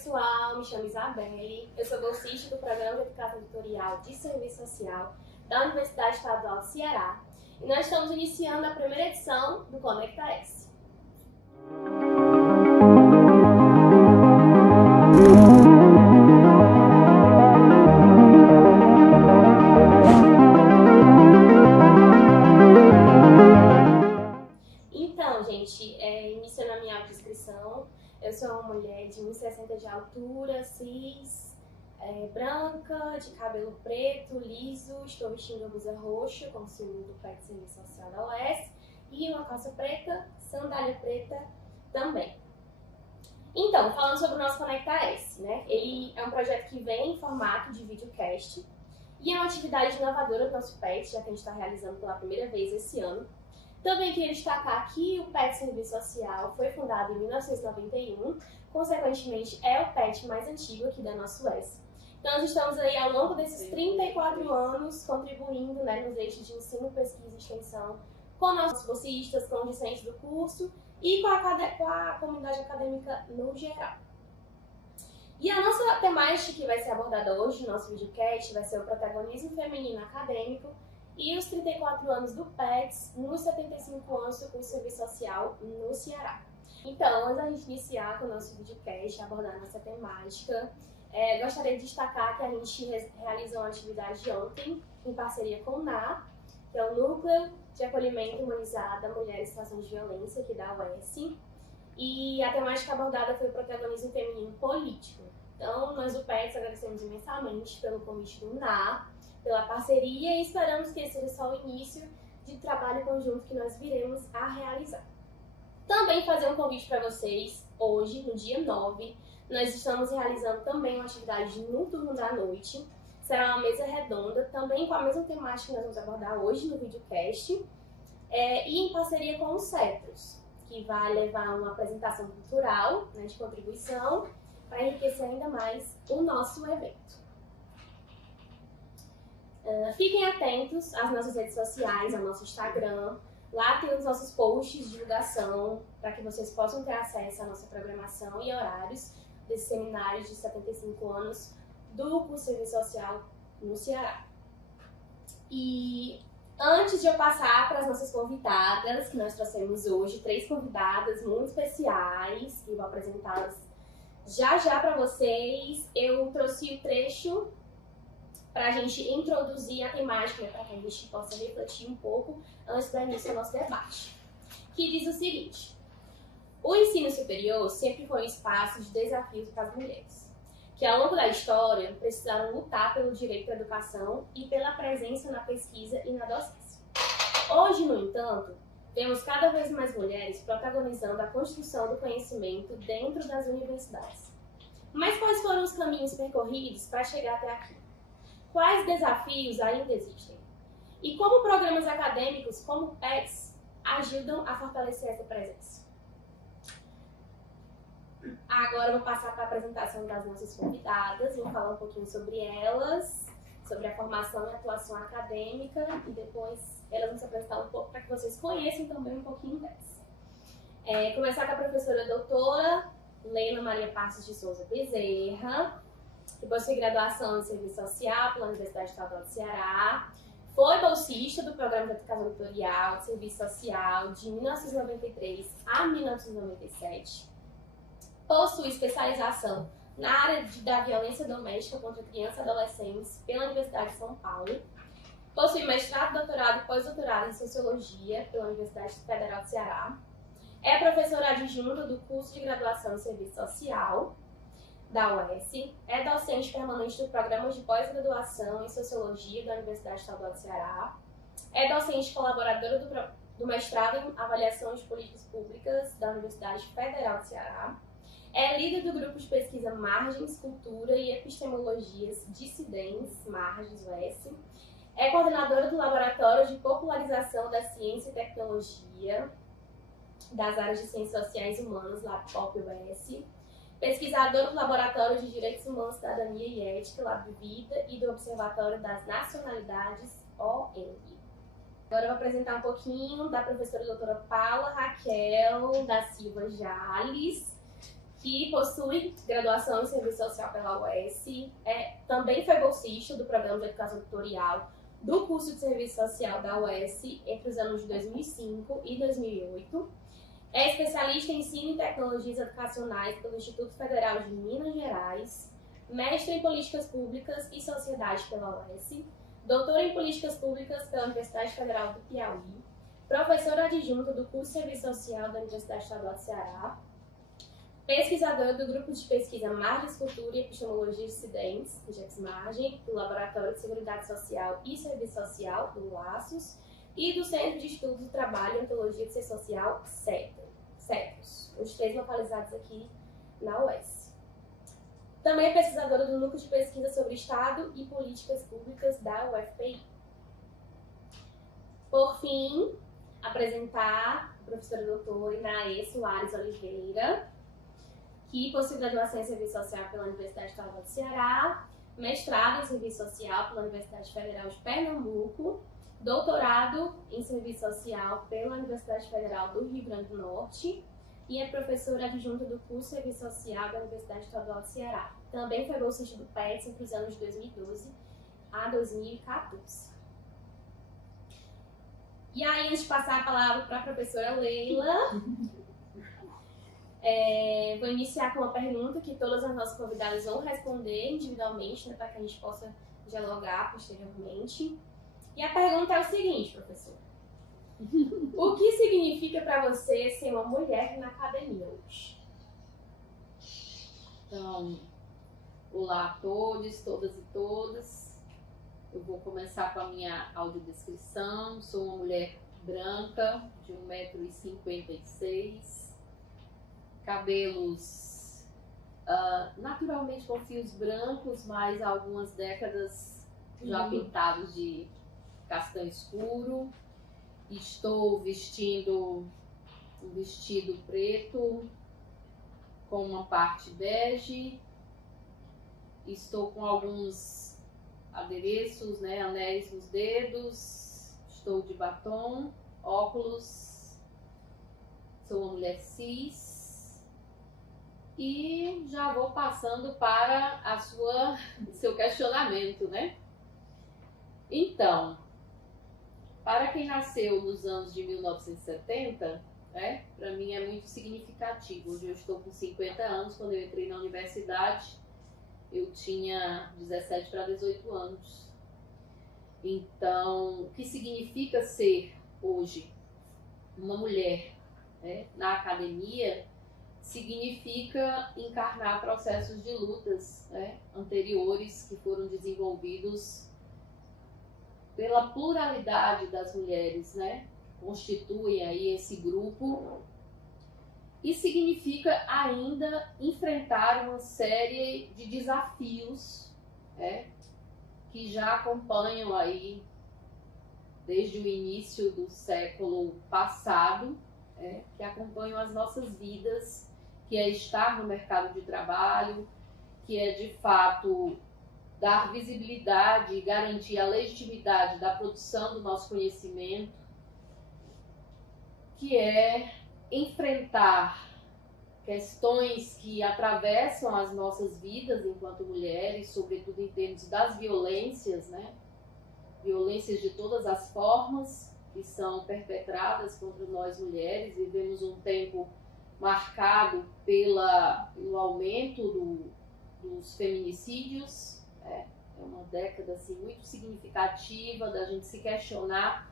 pessoal, me chamo Isabelle, eu sou bolsista do Programa de Educação Tutorial de Serviço Social da Universidade Estadual do Ceará e nós estamos iniciando a primeira edição do Conecta-S. Então, gente, iniciando a minha audiodescrição, eu sou uma mulher de 1,60 m de altura, cis, branca, de cabelo preto, liso, estou vestindo a blusa roxa, como símbolo do PET Serviço Social da UES, e uma calça preta, sandália preta também. Então, falando sobre o nosso Conecta-S, né? Ele é um projeto que vem em formato de videocast e é uma atividade inovadora do nosso PET, já que a gente está realizando pela primeira vez esse ano. Também queria destacar que o PET Serviço Social foi fundado em 1991, consequentemente é o PET mais antigo aqui da nossa UES. Então nós estamos aí ao longo desses 34 anos contribuindo, né, nos eixos de ensino, pesquisa e extensão com nossos bolsistas, com os discentes do curso e com a comunidade acadêmica no geral. E a nossa temática que vai ser abordada hoje no nosso videocast vai ser o protagonismo feminino acadêmico e os 34 anos do PETS nos 75 anos do curso de Serviço Social no Ceará. Então, antes da gente iniciar com o nosso videocast, abordando essa temática, gostaria de destacar que a gente realizou uma atividade ontem em parceria com o NA, que é o Núcleo de Acolhimento Humanizado a Mulheres em Situação de Violência aqui da UES, e a temática abordada foi o protagonismo feminino político. Então, nós do PETS agradecemos imensamente pelo convite do NA, pela parceria e esperamos que esse seja só o início de trabalho conjunto que nós viremos a realizar. Também fazer um convite para vocês, hoje, no dia 9, nós estamos realizando também uma atividade no turno da noite. Será uma mesa redonda, também com a mesma temática que nós vamos abordar hoje no videocast, e em parceria com o CETROS, que vai levar uma apresentação cultural, né, de contribuição, para enriquecer ainda mais o nosso evento. Fiquem atentos às nossas redes sociais, ao nosso Instagram. Lá tem os nossos posts de divulgação para que vocês possam ter acesso à nossa programação e horários desses seminários de 75 anos do curso de Serviço Social no Ceará. E antes de eu passar para as nossas convidadas, que nós trouxemos hoje, 3 convidadas muito especiais, que vou apresentá-las já para vocês, eu trouxe o trecho para a gente introduzir a temática, para que a gente possa refletir um pouco antes do início do nosso debate, que diz o seguinte: o ensino superior sempre foi um espaço de desafios para as mulheres, que ao longo da história precisaram lutar pelo direito à educação e pela presença na pesquisa e na docência. Hoje, no entanto, vemos cada vez mais mulheres protagonizando a construção do conhecimento dentro das universidades. Mas quais foram os caminhos percorridos para chegar até aqui? Quais desafios ainda existem? E como programas acadêmicos como o PETS ajudam a fortalecer essa presença? Agora eu vou passar para a apresentação das nossas convidadas, vou falar um pouquinho sobre elas, sobre a formação e atuação acadêmica, e depois elas vão se apresentar um pouco para que vocês conheçam também um pouquinho delas. Começar com a professora doutora Lena Maria Passos de Souza Bezerra, que possui graduação em Serviço Social pela Universidade Estadual do Ceará, foi bolsista do Programa de Educação Tutorial de Serviço Social de 1993 a 1997, possui especialização na área da violência doméstica contra crianças e adolescentes pela Universidade de São Paulo, possui mestrado, doutorado e pós-doutorado em Sociologia pela Universidade Federal do Ceará, é professora adjunta do curso de graduação em Serviço Social da UES, é docente permanente do Programa de Pós-Graduação em Sociologia da Universidade Estadual do Ceará, é docente colaboradora do mestrado em Avaliação de Políticas Públicas da Universidade Federal do Ceará, é líder do grupo de pesquisa Margens, Cultura e Epistemologias Dissidentes, Margens UES, é coordenadora do Laboratório de Popularização da Ciência e Tecnologia das áreas de Ciências Sociais e Humanas, LabPop-UES, pesquisadora do Laboratório de Direitos Humanos, Cidadania e Ética, LabVida, e do Observatório das Nacionalidades, ONG. Agora eu vou apresentar um pouquinho da professora doutora Paula Raquel da Silva Jales, que possui graduação em Serviço Social pela UES, também foi bolsista do Programa de Educação Tutorial do curso de Serviço Social da UES entre os anos de 2005 e 2008. É especialista em ensino e tecnologias educacionais pelo Instituto Federal de Minas Gerais, mestre em políticas públicas e sociedade pela UES, doutora em políticas públicas pela Universidade Federal do Piauí, professora adjunta do curso de Serviço Social da Universidade Estadual do Ceará, pesquisadora do Grupo de Pesquisa Margens, Cultura e Epistemologia de Incidentes, GEPS-Margem, do Laboratório de Seguridade Social e Serviço Social, do LACES, e do Centro de Estudos do Trabalho e Ontologia de Ciência Social, CETOS, os três localizados aqui na UES. Também é pesquisadora do Núcleo de Pesquisa sobre Estado e Políticas Públicas da UFPI. Por fim, apresentar a professora doutora Inaê Soares Oliveira, que possui graduação em Serviço Social pela Universidade Estadual do Ceará, mestrado em Serviço Social pela Universidade Federal de Pernambuco, doutorado em Serviço Social pela Universidade Federal do Rio Grande do Norte e é professora adjunta do curso de Serviço Social da Universidade Estadual do Ceará. Também foi bolsista do PETS entre os anos de 2012 a 2014. E aí, antes de passar a palavra para a professora Leila, vou iniciar com uma pergunta que todas as nossas convidadas vão responder individualmente, né, para que a gente possa dialogar posteriormente. E a pergunta é o seguinte, professora. O que significa para você ser uma mulher na academia hoje? Então, olá a todos, todas e todas. Eu vou começar com a minha audiodescrição. Sou uma mulher branca, de 1,56 m, cabelos naturalmente com fios brancos, mas há algumas décadas já pintados de castanho escuro. Estou vestindo um vestido preto com uma parte bege. Estou com alguns adereços, né, anéis nos dedos. Estou de batom, óculos. Sou uma mulher cis. E já vou passando para seu questionamento, né? Então, para quem nasceu nos anos de 1970, né, para mim é muito significativo. Hoje eu estou com 50 anos, quando eu entrei na universidade, eu tinha 17 para 18 anos. Então, o que significa ser hoje uma mulher, né, na academia, significa encarnar processos de lutas, né, anteriores que foram desenvolvidos pela pluralidade das mulheres, né, constituem aí esse grupo, e significa ainda enfrentar uma série de desafios, né, que já acompanham aí desde o início do século passado, que acompanham as nossas vidas, que é estar no mercado de trabalho, que é de fato dar visibilidade e garantir a legitimidade da produção do nosso conhecimento, que é enfrentar questões que atravessam as nossas vidas enquanto mulheres, sobretudo em termos das violências, né? Violências de todas as formas que são perpetradas contra nós mulheres. Vivemos um tempo marcado pelo aumento dos feminicídios. É uma década assim, muito significativa da gente se questionar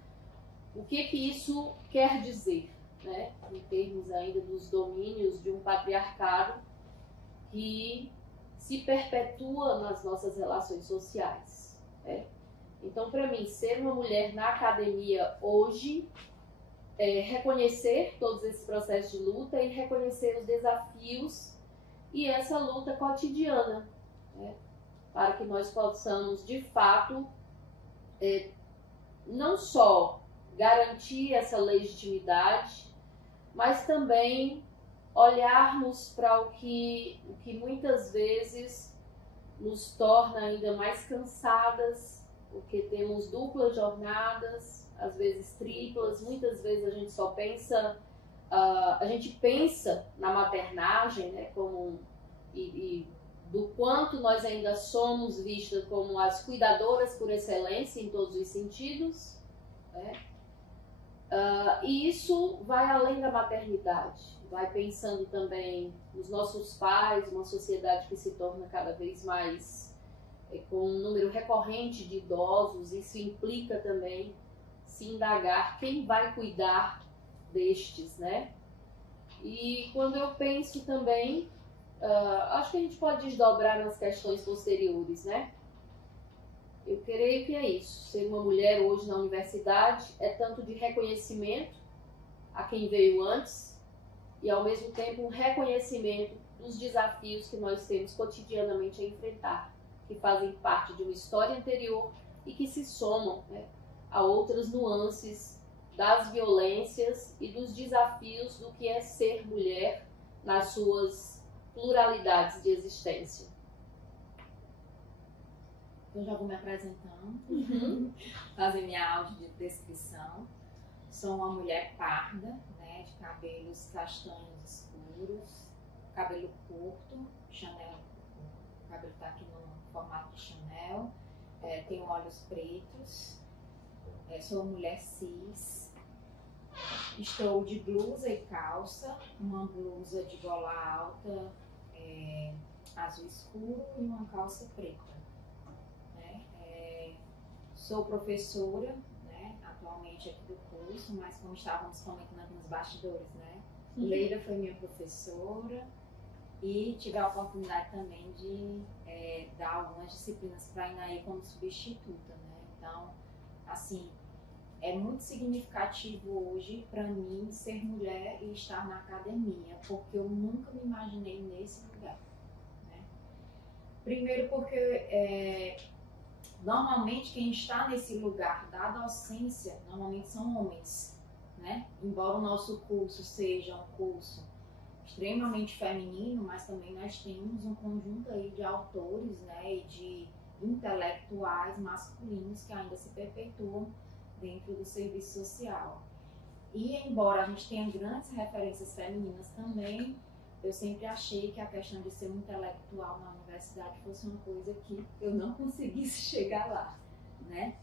o que isso quer dizer, né, em termos ainda dos domínios de um patriarcado que se perpetua nas nossas relações sociais. Então, para mim, ser uma mulher na academia hoje é reconhecer todos esses processos de luta e reconhecer os desafios e essa luta cotidiana, né, para que nós possamos, de fato, não só garantir essa legitimidade, mas também olharmos para o que muitas vezes nos torna ainda mais cansadas, porque temos duplas jornadas, às vezes triplas, muitas vezes a gente só pensa a gente pensa na maternagem, né, e do quanto nós ainda somos vistas como as cuidadoras por excelência em todos os sentidos, né? E isso vai além da maternidade, vai pensando também nos nossos pais, uma sociedade que se torna cada vez mais com um número recorrente de idosos. Isso implica também se indagar quem vai cuidar destes, né? E quando eu penso também, acho que a gente pode desdobrar nas questões posteriores, né? Eu creio que é isso. Ser uma mulher hoje na universidade é tanto de reconhecimento a quem veio antes e, ao mesmo tempo, um reconhecimento dos desafios que nós temos cotidianamente a enfrentar, que fazem parte de uma história anterior e que se somam, né, a outras nuances das violências e dos desafios do que é ser mulher nas suas pluralidades de existência. Eu já vou me apresentando, fazer minha audiodescrição. Sou uma mulher parda, né, de cabelos castanhos escuros, cabelo curto, Chanel, o cabelo está aqui no formato de Chanel, tenho olhos pretos, sou mulher cis, estou de blusa e calça, uma blusa de gola alta, azul escuro e uma calça preta. Sou professora, né, atualmente aqui do curso, mas como estávamos comentando aqui nos bastidores, né, Leila foi minha professora e tive a oportunidade também de dar algumas disciplinas para a Inaê como substituta, né. Então, assim, é muito significativo hoje para mim ser mulher e estar na academia, porque eu nunca me imaginei nesse lugar, né. Primeiro porque normalmente quem está nesse lugar da docência, normalmente são homens, né? Embora o nosso curso seja um curso extremamente feminino, mas também nós temos um conjunto aí de autores, né, e de intelectuais masculinos que ainda se perpetuam dentro do serviço social. E embora a gente tenha grandes referências femininas também, eu sempre achei que a questão de ser um intelectual na universidade fosse uma coisa que eu não conseguisse chegar lá, né?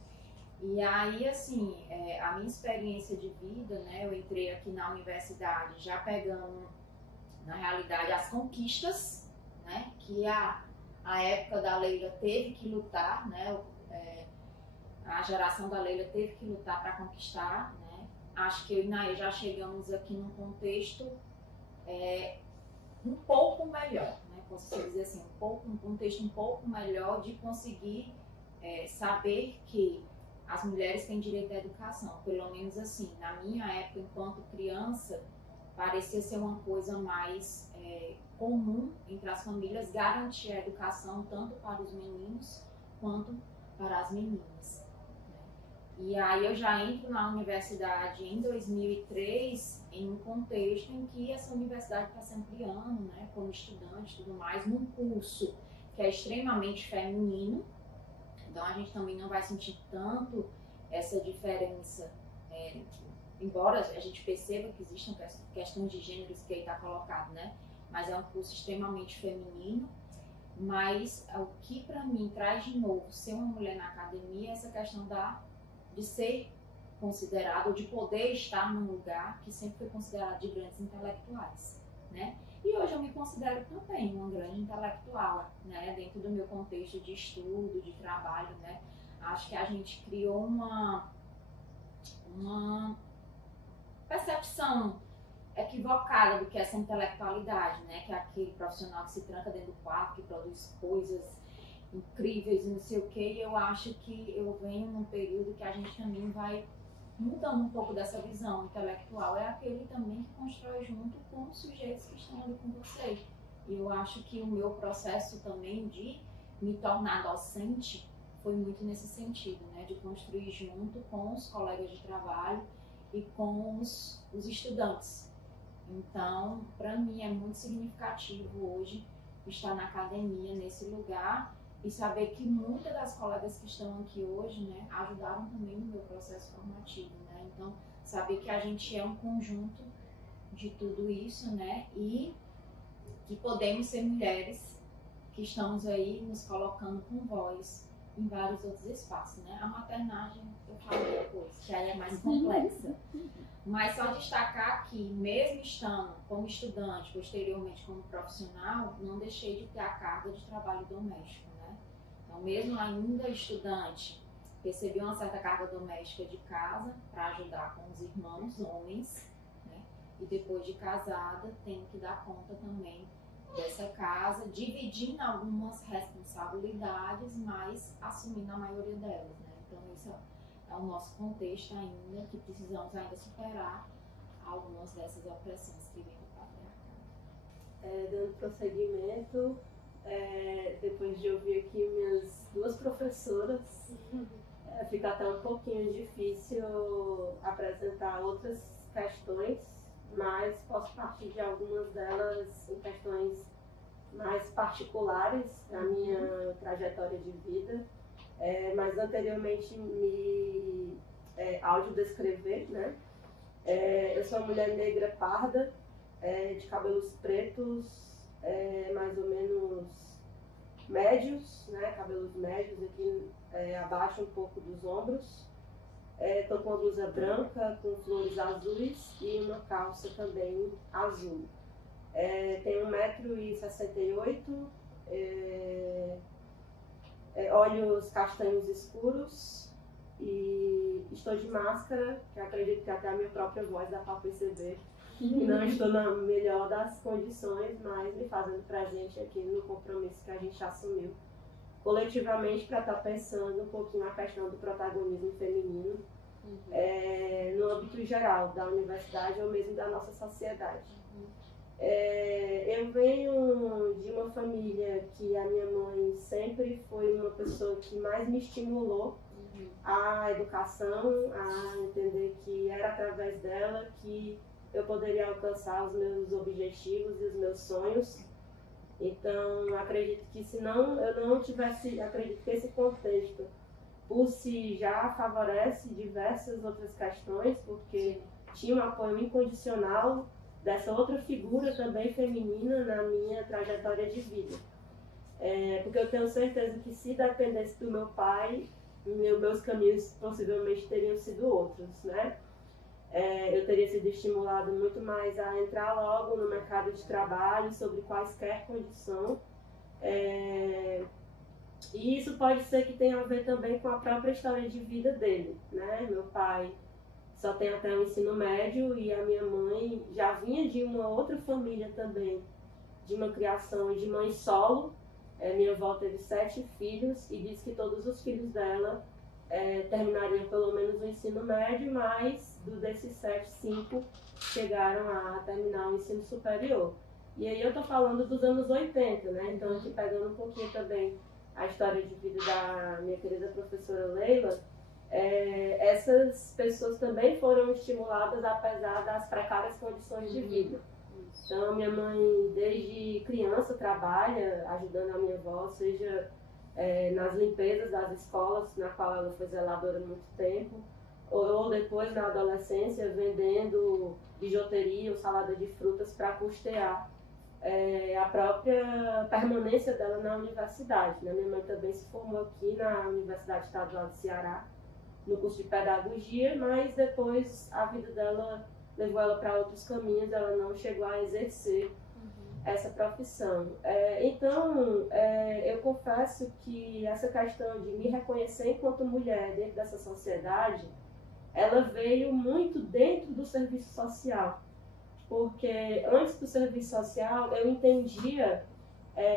E aí, assim, a minha experiência de vida, né? Eu entrei aqui na universidade já pegando, na realidade, as conquistas, né? Que a época da Leila teve que lutar, né? A geração da Leila teve que lutar para conquistar, né? Acho que eu e Inaê já chegamos aqui num contexto um pouco melhor, né? Posso dizer assim, um contexto um pouco melhor de conseguir saber que as mulheres têm direito à educação. Pelo menos assim, na minha época, enquanto criança, parecia ser uma coisa mais comum entre as famílias garantir a educação tanto para os meninos quanto para as meninas. E aí eu já entro na universidade em 2003 em um contexto em que essa universidade está se ampliando, né, como estudante e tudo mais, num curso que é extremamente feminino. Então a gente também não vai sentir tanto essa diferença, embora a gente perceba que existem questões de gêneros que aí está colocado, né, mas é um curso extremamente feminino. Mas o que para mim traz de novo ser uma mulher na academia é essa questão de ser considerado, ou de poder estar num lugar que sempre foi considerado de grandes intelectuais, né? E hoje eu me considero também uma grande intelectual, né? Dentro do meu contexto de estudo, de trabalho, né? Acho que a gente criou uma percepção equivocada do que é essa intelectualidade, né? Que é aquele profissional que se tranca dentro do quarto, que produz coisas incríveis e não sei o que. E eu acho que eu venho num período que a gente também vai mudando um pouco dessa visão intelectual. É aquele também que constrói junto com os sujeitos que estão ali com você. E eu acho que o meu processo também de me tornar docente foi muito nesse sentido, né? De construir junto com os colegas de trabalho e com os estudantes. Então, para mim é muito significativo hoje estar na academia, nesse lugar, e saber que muitas das colegas que estão aqui hoje, né, ajudaram também no meu processo formativo, né? Então, saber que a gente é um conjunto de tudo isso, né? E que podemos ser mulheres que estamos aí nos colocando com voz em vários outros espaços, né? A maternagem, eu falei depois, que aí é mais complexa. Mas só destacar que, mesmo estando como estudante, posteriormente como profissional, não deixei de ter a carga de trabalho doméstico, né? Então, mesmo ainda estudante, recebi uma certa carga doméstica de casa para ajudar com os irmãos, homens, né? E depois de casada, tenho que dar conta também dessa casa, dividindo algumas responsabilidades, mas assumindo a maioria delas, né? Então, isso é o nosso contexto ainda, que precisamos ainda superar algumas dessas opressões que vêm do patriarcado. Dando prosseguimento, depois de ouvir aqui minhas duas professoras, fica até um pouquinho difícil apresentar outras questões, mas posso partir de algumas delas em questões mais particulares da minha trajetória de vida. Mas anteriormente me audiodescrever, né? Eu sou uma mulher negra parda, de cabelos pretos, mais ou menos médios, né? Cabelos médios aqui abaixo um pouco dos ombros. Estou com uma blusa branca com flores azuis e uma calça também azul. Tenho 1,68 m, olhos castanhos escuros e estou de máscara, que acredito que até a minha própria voz dá para perceber que não estou na melhor das condições, mas me fazendo presente aqui no compromisso que a gente assumiu coletivamente para estar pensando um pouquinho a questão do protagonismo feminino no âmbito geral da universidade ou mesmo da nossa sociedade. Eu venho de uma família que a minha mãe sempre foi uma pessoa que mais me estimulou à educação, a entender que era através dela que eu poderia alcançar os meus objetivos e os meus sonhos. Então, acredito que se não, eu não tivesse, acredito que esse contexto, por si já favorece diversas outras questões, porque tinha um apoio incondicional dessa outra figura também feminina na minha trajetória de vida. Porque eu tenho certeza que se dependesse do meu pai, meus caminhos possivelmente teriam sido outros, né? Eu teria sido estimulado muito mais a entrar logo no mercado de trabalho, sobre quaisquer condição. E isso pode ser que tenha a ver também com a própria história de vida dele, né? Meu pai só tem até o ensino médio e a minha mãe já vinha de uma outra família também, de uma criação de mãe solo. Minha avó teve 7 filhos e diz que todos os filhos dela terminariam pelo menos o ensino médio, mas desses 7, 5 chegaram a terminar o ensino superior. E aí eu tô falando dos anos 80, né? Então, aqui pegando um pouquinho também a história de vida da minha querida professora Leila, essas pessoas também foram estimuladas apesar das precárias condições de vida. Então, minha mãe, desde criança, trabalha ajudando a minha avó, seja nas limpezas das escolas, na qual ela foi zeladora há muito tempo, ou depois, na adolescência, vendendo bijuteria ou salada de frutas para custear a própria permanência dela na universidade, né? Minha mãe também se formou aqui na Universidade Estadual do Ceará, no curso de pedagogia, mas depois a vida dela levou ela para outros caminhos, ela não chegou a exercer essa profissão. Então, eu confesso que essa questão de me reconhecer enquanto mulher dentro dessa sociedade, ela veio muito dentro do serviço social, porque antes do serviço social eu entendia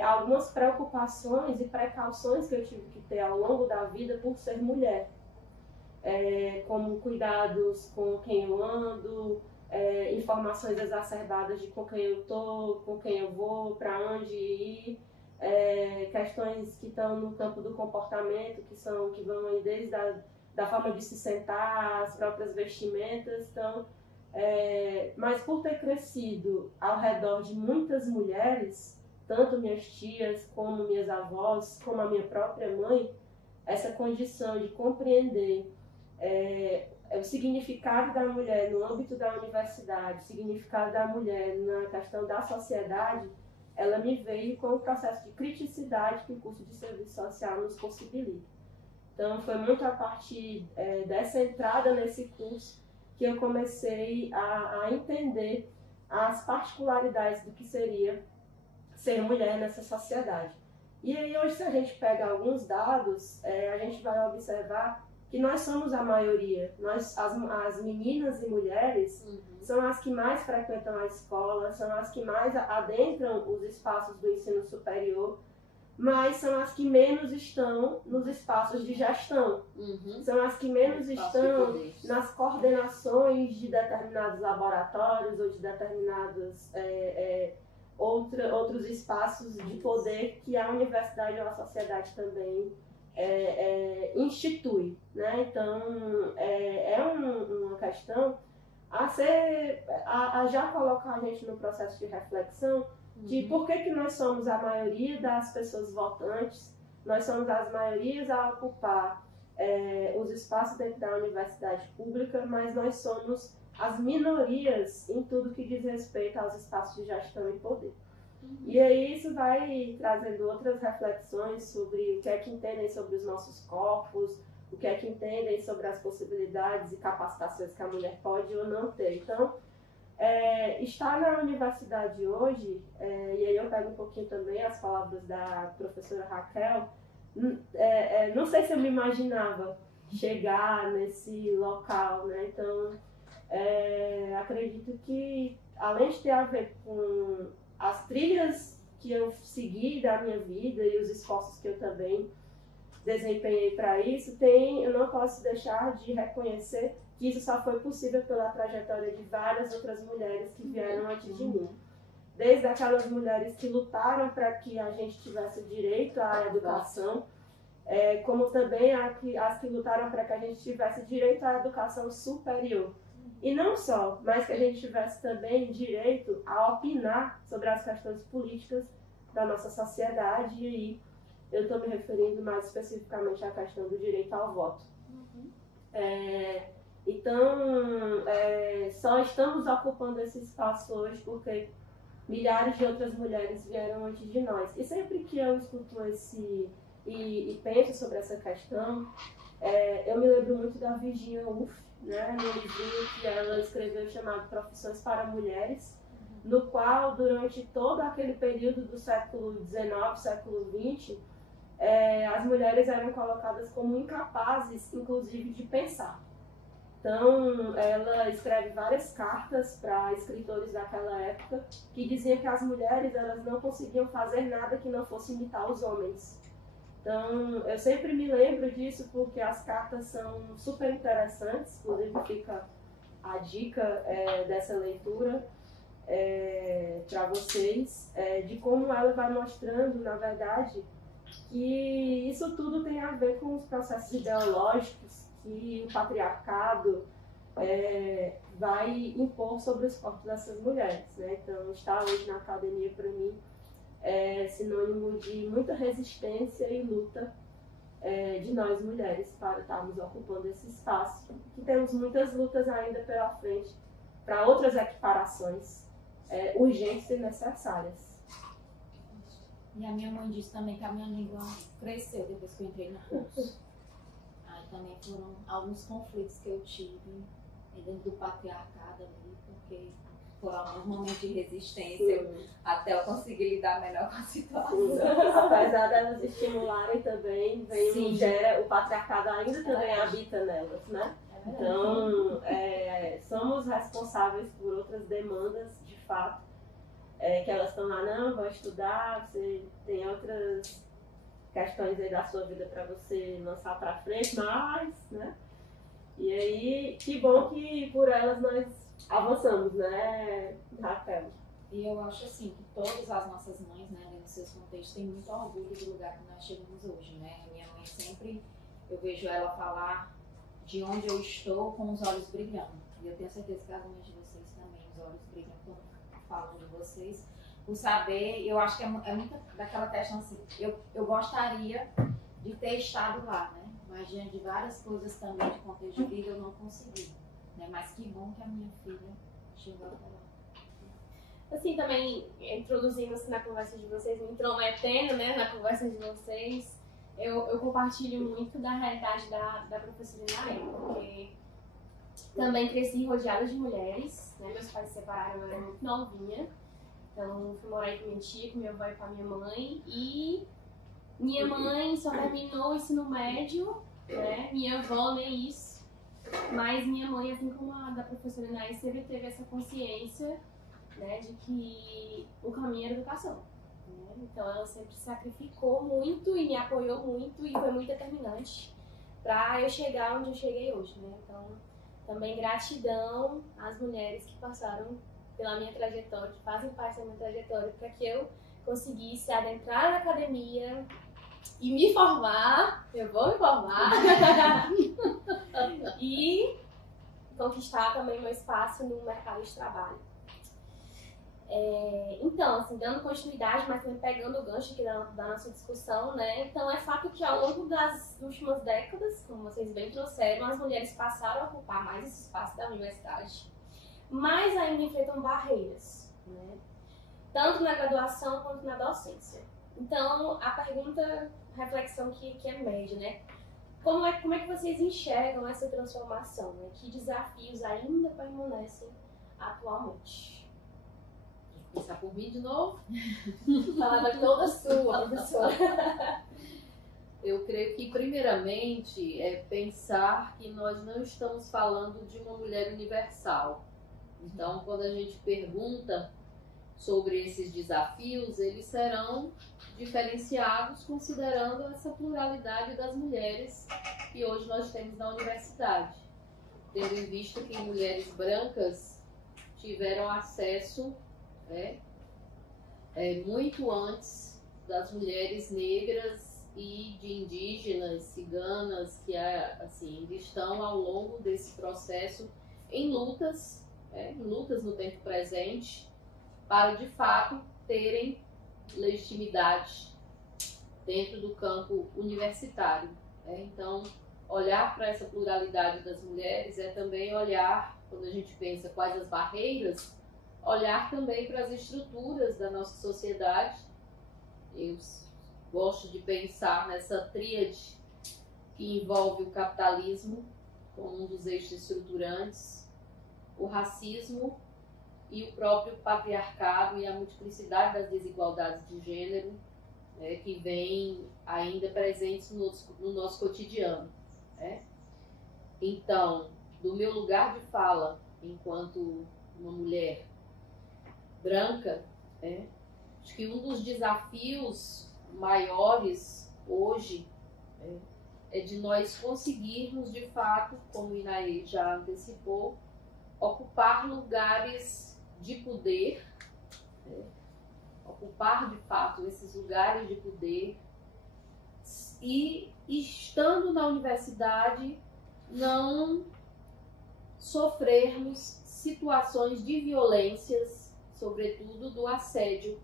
algumas preocupações e precauções que eu tive que ter ao longo da vida por ser mulher. Como cuidados com quem eu ando, informações exacerbadas de com quem eu tô, com quem eu vou, para onde ir, questões que estão no campo do comportamento, que vão aí desde da forma de se sentar, as próprias vestimentas. Então, mas por ter crescido ao redor de muitas mulheres, tanto minhas tias como minhas avós, como a minha própria mãe, essa condição de compreender o significado da mulher no âmbito da universidade, o significado da mulher na questão da sociedade, ela me veio com o processo de criticidade que o curso de serviço social nos possibilita. Então, foi muito a partir dessa entrada nesse curso que eu comecei a entender as particularidades do que seria ser mulher nessa sociedade. E aí, hoje, se a gente pega alguns dados, a gente vai observar que nós somos a maioria. As meninas e mulheres são as que mais frequentam a escola, são as que mais adentram os espaços do ensino superior, mas são as que menos estão nos espaços de gestão. São as que menos estão nas coordenações de determinados laboratórios ou de determinados outros espaços de poder que a universidade ou a sociedade também institui, né? Então, uma questão a já colocar a gente no processo de reflexão de por que nós somos a maioria das pessoas votantes, nós somos as maiorias a ocupar os espaços dentro da universidade pública, mas nós somos as minorias em tudo que diz respeito aos espaços de gestão e poder. E aí isso vai trazendo outras reflexões sobre o que é que entendem sobre os nossos corpos, o que é que entendem sobre as possibilidades e capacitações que a mulher pode ou não ter. Então, estar na universidade hoje, e aí eu pego um pouquinho também as palavras da professora Raquel, não sei se eu me imaginava chegar nesse local, né? Então, acredito que, além de ter a ver com as trilhas que eu segui da minha vida e os esforços que eu também desempenhei para isso, eu não posso deixar de reconhecer que isso só foi possível pela trajetória de várias outras mulheres que vieram antes de mim. Desde aquelas mulheres que lutaram para que a gente tivesse direito à educação, como também as que lutaram para que a gente tivesse direito à educação superior. E não só, mas que a gente tivesse também direito a opinar sobre as questões políticas da nossa sociedade, e aí eu estou me referindo mais especificamente à questão do direito ao voto. Então, só estamos ocupando esse espaço hoje porque milhares de outras mulheres vieram antes de nós. E sempre que eu escuto e penso sobre essa questão, eu me lembro muito da Virginia Woolf, né, no livrinho que ela escreveu chamado Profissões para Mulheres, no qual, durante todo aquele período do século XIX, século XX, as mulheres eram colocadas como incapazes, inclusive, de pensar. Então, ela escreve várias cartas para escritores daquela época que diziam que as mulheres elas não conseguiam fazer nada que não fosse imitar os homens. Então, eu sempre me lembro disso porque as cartas são super interessantes, inclusive fica a dica dessa leitura para vocês, de como ela vai mostrando, na verdade, que isso tudo tem a ver com os processos ideológicos que o patriarcado vai impor sobre os corpos dessas mulheres, né? Então, estar hoje na academia, para mim, é sinônimo de muita resistência e luta de nós mulheres para estarmos ocupando esse espaço. Que temos muitas lutas ainda pela frente para outras equiparações urgentes e necessárias. E a minha mãe disse também que a minha língua cresceu depois que eu entrei no curso. Aí também foram alguns conflitos que eu tive dentro do patriarcado ali, porque foram alguns momentos de resistência até eu conseguir lidar melhor com a situação. Apesar delas estimularem também, o patriarcado ainda também habita nelas, né? Então, somos responsáveis por outras demandas, de fato, que elas estão lá, não, vai estudar, você tem outras questões aí da sua vida para você lançar para frente, mas, né? E aí, que bom que por elas nós avançamos, né, Raquel? E eu acho assim que todas as nossas mães, né, nos seus contextos, têm muito orgulho do lugar que nós chegamos hoje, né? Minha mãe sempre, eu vejo ela falar de onde eu estou com os olhos brilhando. E eu tenho certeza que as mães de vocês também, os olhos brilham quando falam de vocês. Por saber, eu acho que é muito daquela questão assim, eu gostaria de ter estado lá, né? Mas diante de várias coisas também de contexto de vida eu não consegui, né? Mas que bom que a minha filha chegou até lá. Assim, também introduzindo-se na conversa de vocês, me intrometendo, né, na conversa de vocês, eu compartilho muito da realidade da professora Inaê, porque também cresci rodeada de mulheres, né, meus pais se separaram, eu era muito novinha, então fui morar aí com minha tia, com meu avô e com a minha mãe, e minha mãe só terminou o ensino médio, né, minha avó nem isso, mas minha mãe, assim como a da professora Inaê, sempre teve essa consciência, né, de que o caminho era educação, né? Então ela sempre se sacrificou muito e me apoiou muito e foi muito determinante para eu chegar onde eu cheguei hoje, né? Então também gratidão às mulheres que passaram pela minha trajetória, que fazem parte da minha trajetória, para que eu conseguisse adentrar na academia e me formar, eu vou me formar, e conquistar também meu espaço no mercado de trabalho. Então, assim, dando continuidade, mas também pegando o gancho aqui da nossa discussão, né? Então, é fato que ao longo das últimas décadas, como vocês bem trouxeram, as mulheres passaram a ocupar mais esse espaço da universidade, mas ainda enfrentam barreiras, né? Tanto na graduação quanto na docência. Então, a pergunta, reflexão que é média, né? Como é que vocês enxergam essa transformação, né? Que desafios ainda permanecem atualmente? Começar por mim de novo? Palavra toda sua, professora. Eu creio que, primeiramente, é pensar que nós não estamos falando de uma mulher universal. Então, quando a gente pergunta sobre esses desafios, eles serão diferenciados considerando essa pluralidade das mulheres que hoje nós temos na universidade. Tendo em vista que mulheres brancas tiveram acesso muito antes das mulheres negras e de indígenas, ciganas, que assim, estão ao longo desse processo em lutas no tempo presente, para de fato terem legitimidade dentro do campo universitário. Então, olhar para essa pluralidade das mulheres é também olhar, quando a gente pensa quais as barreiras, olhar também para as estruturas da nossa sociedade. Eu gosto de pensar nessa tríade que envolve o capitalismo como um dos eixos estruturantes, o racismo e o próprio patriarcado e a multiplicidade das desigualdades de gênero, que vêm ainda presentes no nosso cotidiano. Então, do meu lugar de fala, enquanto uma mulher branca, acho que um dos desafios maiores hoje é de nós conseguirmos, de fato, como Inaê já antecipou, ocupar lugares de poder, ocupar de fato esses lugares de poder e, estando na universidade, não sofrermos situações de violências, sobretudo do assédio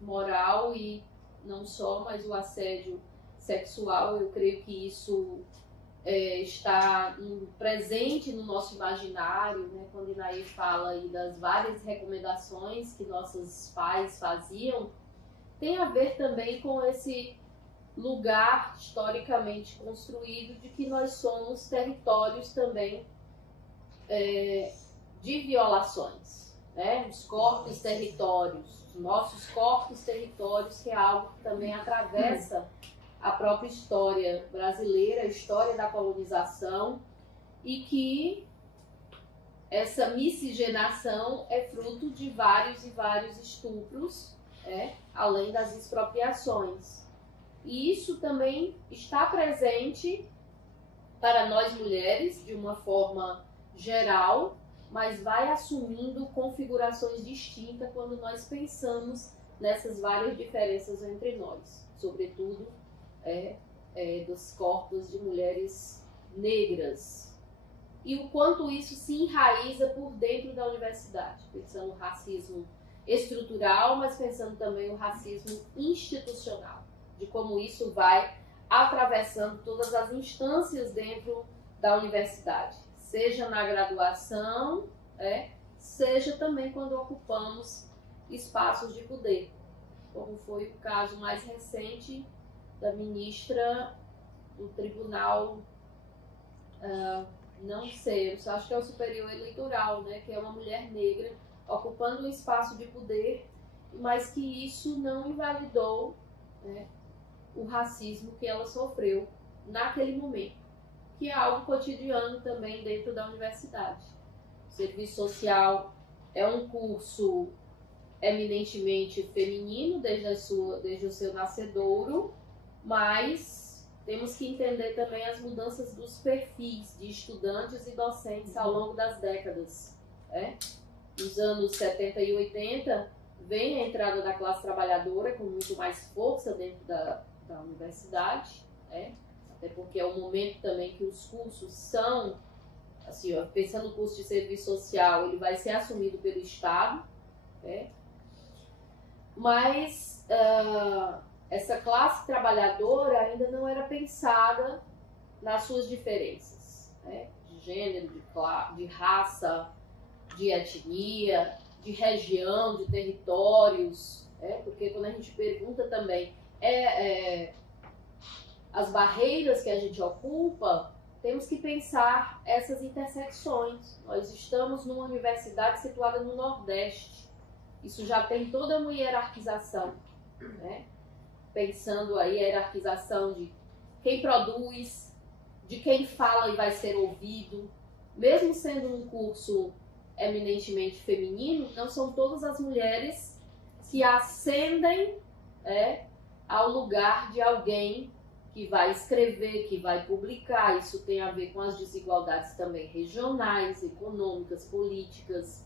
moral e não só, mas o assédio sexual. Eu creio que isso está presente no nosso imaginário, né? Quando Inaê fala aí das várias recomendações que nossos pais faziam, tem a ver também com esse lugar historicamente construído de que nós somos territórios também de violações, né? Os corpos territórios, os nossos corpos territórios, que é algo que também atravessa a própria história brasileira, a história da colonização, e que essa miscigenação é fruto de vários e vários estupros, além das expropriações. E isso também está presente para nós mulheres de uma forma geral, mas vai assumindo configurações distintas quando nós pensamos nessas várias diferenças entre nós, sobretudo dos corpos de mulheres negras. E o quanto isso se enraiza por dentro da universidade, pensando no racismo estrutural, mas pensando também no racismo institucional, de como isso vai atravessando todas as instâncias dentro da universidade, seja na graduação, seja também quando ocupamos espaços de poder, como foi o caso mais recente da ministra do Tribunal, não sei, eu acho que é o Superior Eleitoral, né, que é uma mulher negra ocupando um espaço de poder, mas que isso não invalidou, né, o racismo que ela sofreu naquele momento, que é algo cotidiano também dentro da universidade. O serviço social é um curso eminentemente feminino desde o seu nascedouro, mas temos que entender também as mudanças dos perfis de estudantes e docentes ao longo das décadas. Nos anos 70 e 80, vem a entrada da classe trabalhadora com muito mais força dentro da universidade, até porque é o momento também que os cursos são, assim, pensando no curso de serviço social, ele vai ser assumido pelo Estado, mas essa classe trabalhadora ainda não era pensada nas suas diferenças, de gênero, de raça, de etnia, de região, de territórios, porque quando a gente pergunta também as barreiras que a gente ocupa, temos que pensar essas intersecções. Nós estamos numa universidade situada no Nordeste, isso já tem toda uma hierarquização, pensando aí a hierarquização de quem produz, de quem fala e vai ser ouvido, mesmo sendo um curso eminentemente feminino, não são todas as mulheres que ascendem ao lugar de alguém que vai escrever, que vai publicar. Isso tem a ver com as desigualdades também regionais, econômicas, políticas.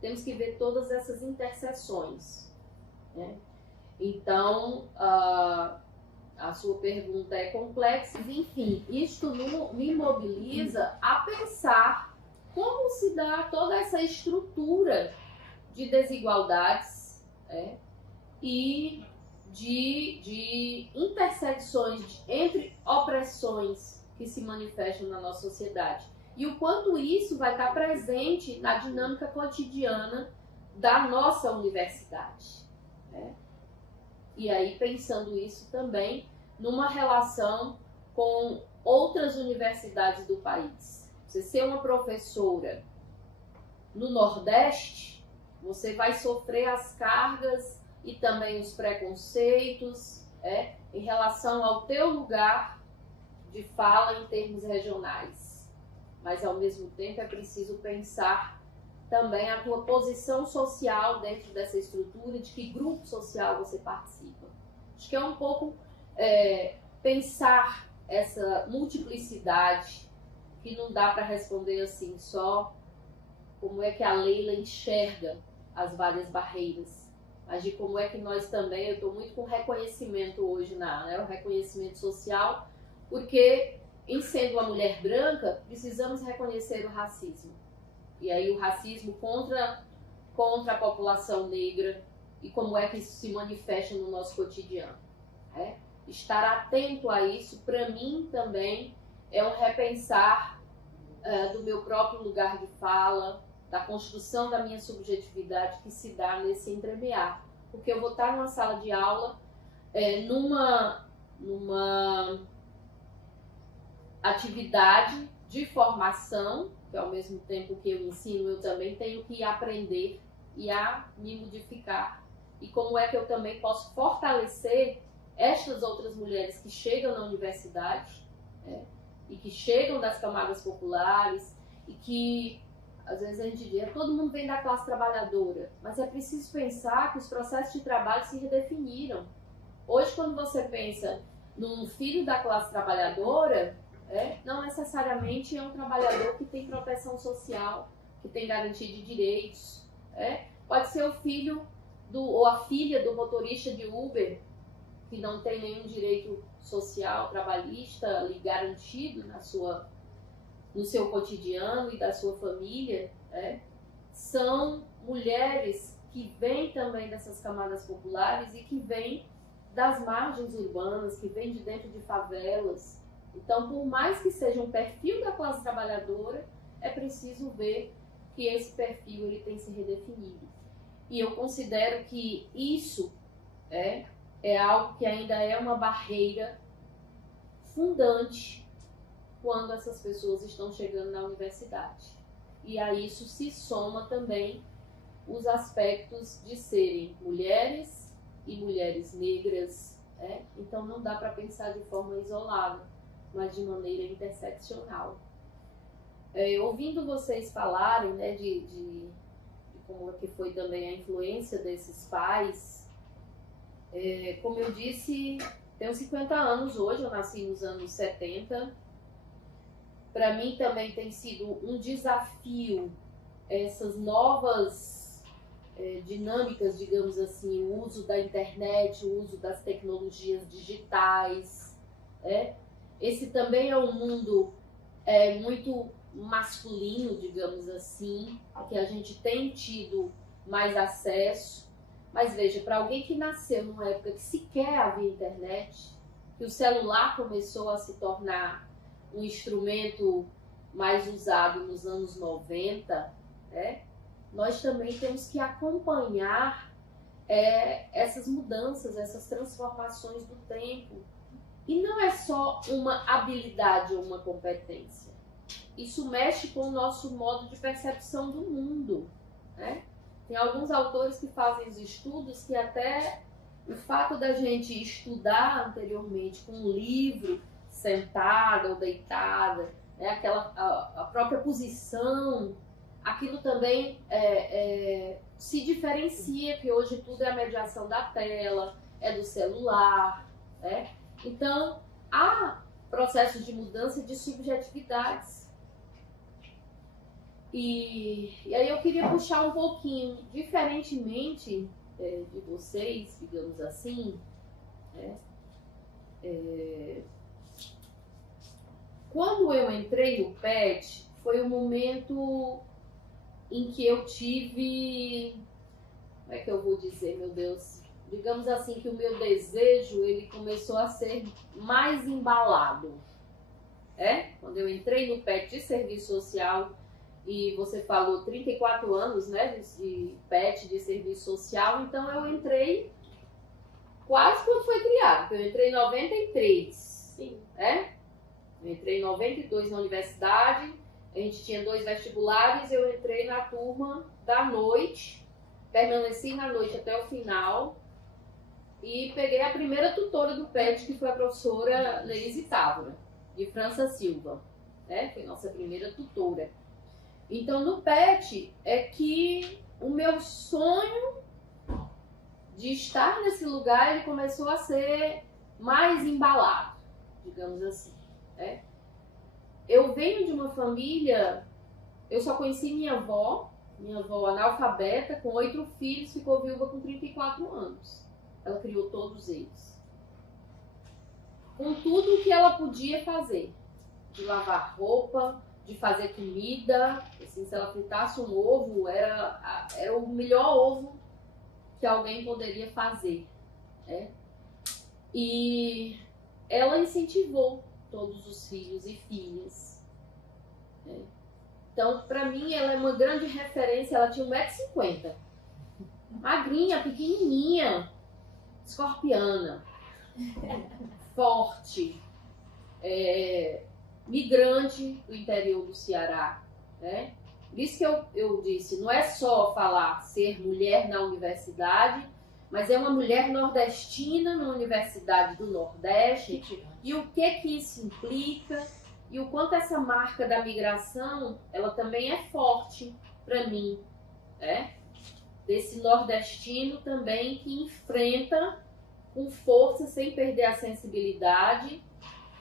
Temos que ver todas essas interseções. Então, a sua pergunta é complexa. Enfim, isto me mobiliza a pensar como se dá toda essa estrutura de desigualdades e de intersecções entre opressões que se manifestam na nossa sociedade. E o quanto isso vai estar presente na dinâmica cotidiana da nossa universidade. E aí pensando isso também numa relação com outras universidades do país. Você ser uma professora no Nordeste, você vai sofrer as cargas e também os preconceitos em relação ao teu lugar de fala em termos regionais. Mas, ao mesmo tempo, é preciso pensar também a tua posição social dentro dessa estrutura, de que grupo social você participa. Acho que é um pouco pensar essa multiplicidade, que não dá para responder assim só como é que a Leila enxerga as várias barreiras, mas de como é que nós também, eu estou muito com reconhecimento hoje, o reconhecimento social, porque em sendo uma mulher branca, precisamos reconhecer o racismo. E aí o racismo contra a população negra e como é que isso se manifesta no nosso cotidiano. Estar atento a isso, para mim também, é um repensar do meu próprio lugar de fala, da construção da minha subjetividade que se dá nesse entremear. Porque eu vou estar numa sala de aula, numa atividade de formação, que ao mesmo tempo que eu ensino, eu também tenho que aprender e a me modificar. E como é que eu também posso fortalecer estas outras mulheres que chegam na universidade, e que chegam das camadas populares, e que às vezes a gente diz, todo mundo vem da classe trabalhadora, mas é preciso pensar que os processos de trabalho se redefiniram. Hoje, quando você pensa num filho da classe trabalhadora, não necessariamente é um trabalhador que tem proteção social, que tem garantia de direitos. Pode ser o filho ou a filha do motorista de Uber, que não tem nenhum direito social, trabalhista lhe garantido no seu cotidiano e da sua família. São mulheres que vêm também dessas camadas populares e que vêm das margens urbanas, que vêm de dentro de favelas. Então, por mais que seja um perfil da classe trabalhadora, é preciso ver que esse perfil ele tem se redefinido. E eu considero que isso é algo que ainda é uma barreira fundante quando essas pessoas estão chegando na universidade. E a isso se soma também os aspectos de serem mulheres e mulheres negras. Então não dá para pensar de forma isolada, mas de maneira interseccional. Ouvindo vocês falarem, né, de como que foi também a influência desses pais, como eu disse, tenho 50 anos hoje, eu nasci nos anos 70. Para mim também tem sido um desafio essas novas dinâmicas, digamos assim, o uso da internet, o uso das tecnologias digitais. Esse também é um mundo muito masculino, digamos assim, que a gente tem tido mais acesso. Mas veja, para alguém que nasceu numa época que sequer havia internet, que o celular começou a se tornar um instrumento mais usado nos anos 90, nós também temos que acompanhar essas mudanças, essas transformações do tempo. E não é só uma habilidade ou uma competência. Isso mexe com o nosso modo de percepção do mundo. Tem alguns autores que fazem os estudos que até o fato da gente estudar anteriormente com um livro, sentada ou deitada, a própria posição, aquilo também se diferencia, que hoje tudo é a mediação da tela, do celular. Então, há processos de mudança de subjetividades. E aí eu queria puxar um pouquinho, diferentemente de vocês, digamos assim, quando eu entrei no PET, foi o momento em que eu tive, como é que eu vou dizer, meu Deus, digamos assim, que o meu desejo, ele começou a ser mais embalado. Quando eu entrei no PET de serviço social, e você falou 34 anos, né, de PET, de serviço social, então eu entrei quase quando foi criado, porque eu entrei em 93. Sim. Eu entrei em 92 na universidade, a gente tinha 2 vestibulares, eu entrei na turma da noite, permaneci na noite até o final e peguei a primeira tutora do PET, que foi a professora Leise Távora, de França Silva, foi nossa primeira tutora. Então, no PET é que o meu sonho de estar nesse lugar, ele começou a ser mais embalado, digamos assim. Eu venho de uma família, eu só conheci minha avó analfabeta, com 8 filhos, ficou viúva com 34 anos. Ela criou todos eles. Com tudo o que ela podia fazer, de lavar roupa, de fazer comida, assim, se ela fritasse um ovo, era o melhor ovo que alguém poderia fazer. E ela incentivou todos os filhos e filhas. Então, para mim, ela é uma grande referência. Ela tinha 1,50 m, magrinha, pequenininha, escorpiana, forte, migrante do interior do Ceará. Por isso que eu disse, não é só falar ser mulher na universidade, mas é uma mulher nordestina na Universidade do Nordeste. E o que isso implica, e o quanto essa marca da migração, ela também é forte para mim. Desse nordestino também que enfrenta com força, sem perder a sensibilidade,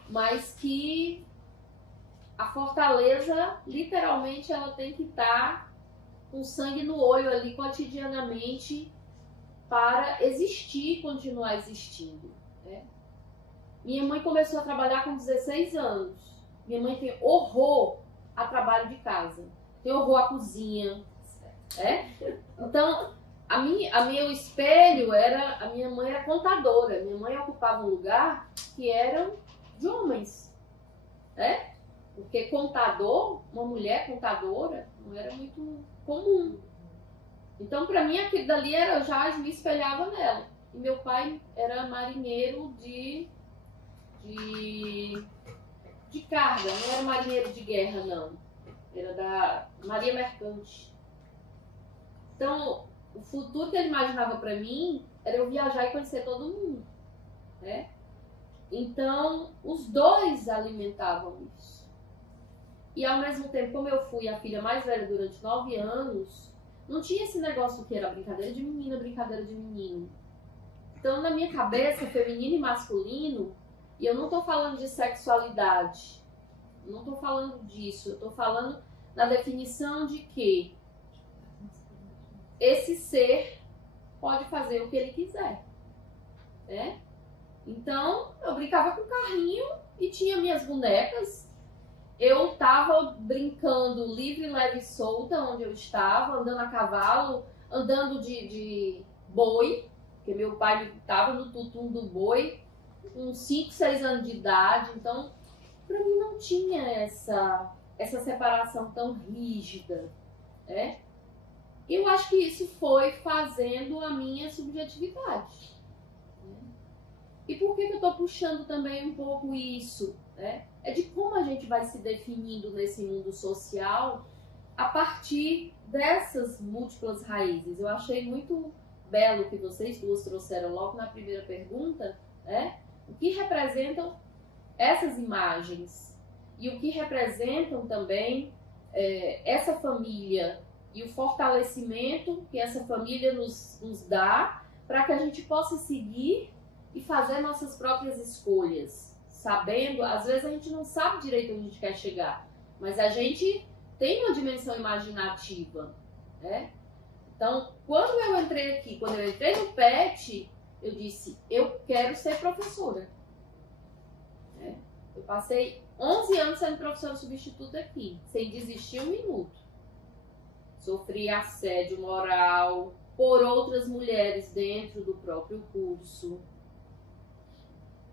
mas que a fortaleza, literalmente, ela tem que estar com sangue no olho ali cotidianamente para existir e continuar existindo. Minha mãe começou a trabalhar com 16 anos. Minha mãe tem horror a trabalho de casa, tem horror à cozinha. Então, meu espelho era, a minha mãe era contadora. Minha mãe ocupava um lugar que era de homens, né? Porque contador, uma mulher contadora, não era muito comum. Então, para mim, aquilo dali era, eu já me espelhava nela. E meu pai era marinheiro de carga, não era marinheiro de guerra, não. Era da Maria Mercante. Então, o futuro que ele imaginava para mim era eu viajar e conhecer todo mundo, né? Então, os dois alimentavam isso. E ao mesmo tempo, como eu fui a filha mais velha durante 9 anos, não tinha esse negócio que era brincadeira de menina, brincadeira de menino. Então, na minha cabeça, feminino e masculino, e eu não estou falando de sexualidade, não estou falando disso, eu estou falando na definição de que esse ser pode fazer o que ele quiser, né? Então, eu brincava com o carrinho e tinha minhas bonecas. Eu estava brincando livre, leve e solta onde eu estava, andando a cavalo, andando de boi, porque meu pai estava no tutum do boi, com 5, 6 anos de idade. Então, para mim não tinha essa separação tão rígida, né? Eu acho que isso foi fazendo a minha subjetividade. Né? E por que eu estou puxando também um pouco isso? Né? É de como a gente vai se definindo nesse mundo social a partir dessas múltiplas raízes. Eu achei muito belo que vocês duas trouxeram logo na primeira pergunta, né? O que representam essas imagens e o que representam também essa família e o fortalecimento que essa família nos dá para que a gente possa seguir e fazer nossas próprias escolhas, sabendo, às vezes a gente não sabe direito onde a gente quer chegar, mas a gente tem uma dimensão imaginativa, né? Então, quando eu entrei aqui, quando eu entrei no PET, eu disse, eu quero ser professora. Né? Eu passei 11 anos sendo professora substituta aqui, sem desistir um minuto. Sofri assédio moral por outras mulheres dentro do próprio curso.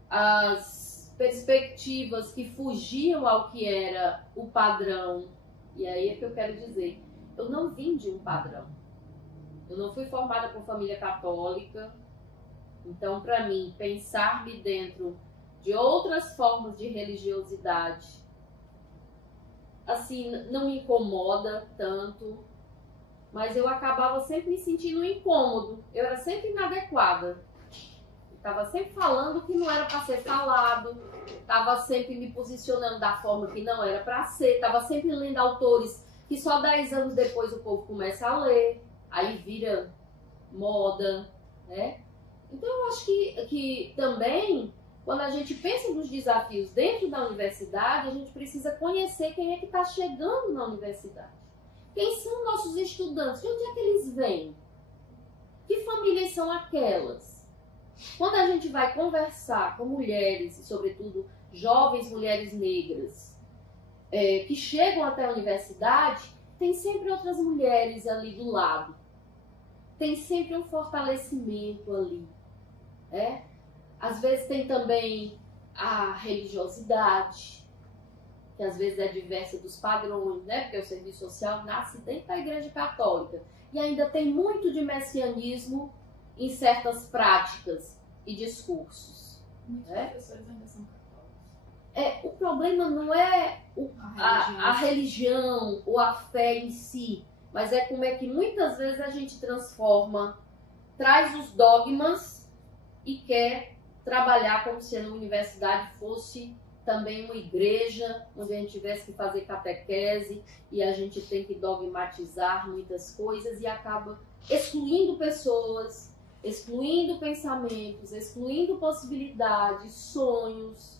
As perspectivas que fugiam ao que era o padrão. E aí é que eu quero dizer, eu não vim de um padrão. Eu não fui formada por família católica. Então, para mim, pensar-me dentro de outras formas de religiosidade, assim, não me incomoda tanto. Mas eu acabava sempre me sentindo incômodo. Eu era sempre inadequada. Estava sempre falando o que não era para ser falado. Estava sempre me posicionando da forma que não era para ser. Estava sempre lendo autores que só 10 anos depois o povo começa a ler. Aí vira moda, né? Então eu acho que também, quando a gente pensa nos desafios dentro da universidade, a gente precisa conhecer quem é que está chegando na universidade. Quem são nossos estudantes? De onde é que eles vêm? Que famílias são aquelas? Quando a gente vai conversar com mulheres, e sobretudo jovens mulheres negras, que chegam até a universidade, tem sempre outras mulheres ali do lado. Tem sempre um fortalecimento ali. Às vezes tem também a religiosidade, que às vezes é diversa dos padrões, né? Porque o serviço social nasce dentro da Igreja Católica. E ainda tem muito de messianismo em certas práticas e discursos. Muitos professores ainda são católicos. O problema não é a religião ou a fé em si, mas é como é que muitas vezes a gente transforma, traz os dogmas e quer trabalhar como se a universidade fosse também uma igreja, onde a gente tivesse que fazer catequese e a gente tem que dogmatizar muitas coisas e acaba excluindo pessoas, excluindo pensamentos, excluindo possibilidades, sonhos,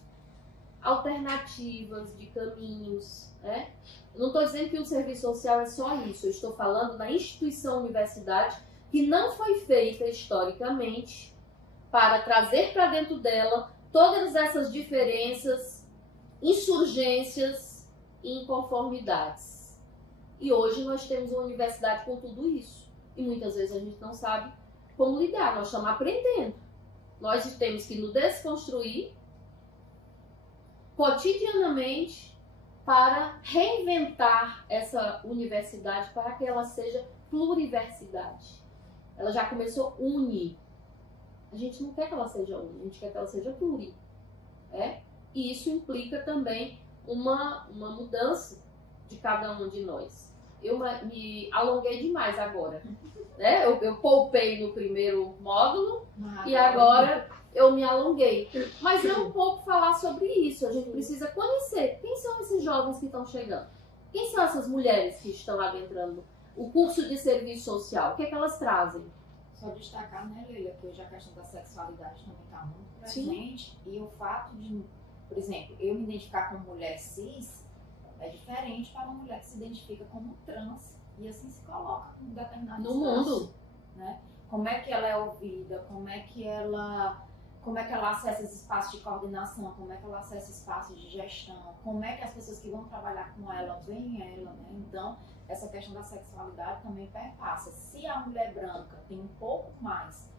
alternativas de caminhos, né? Eu não estou dizendo que o serviço social é só isso, eu estou falando da instituição universidade que não foi feita historicamente para trazer para dentro dela todas essas diferenças, insurgências e inconformidades. E hoje nós temos uma universidade com tudo isso. e muitas vezes a gente não sabe como lidar. Nós estamos aprendendo. Nós temos que nos desconstruir cotidianamente para reinventar essa universidade para que ela seja pluriversidade. Ela já começou uni. A gente não quer que ela seja uni, a gente quer que ela seja pluri. E isso implica também uma mudança de cada um de nós. Eu me alonguei demais agora. Né? Eu poupei no primeiro módulo e agora eu me alonguei. Mas é um pouco falar sobre isso. A gente precisa conhecer quem são esses jovens que estão chegando. Quem são essas mulheres que estão adentrando o curso de serviço social? O que é que elas trazem? Só destacar, né, Leila, que hoje a questão da sexualidade também está muito presente. Sim. E o fato de, por exemplo, eu me identificar como mulher cis é diferente para uma mulher que se identifica como trans e assim se coloca em determinado no mundo, né? Como é que ela é ouvida, como é que ela acessa esse espaço de coordenação, como é que ela acessa espaços de gestão, como é que as pessoas que vão trabalhar com ela veem ela, né? Então, essa questão da sexualidade também perpassa. Se a mulher branca tem um pouco mais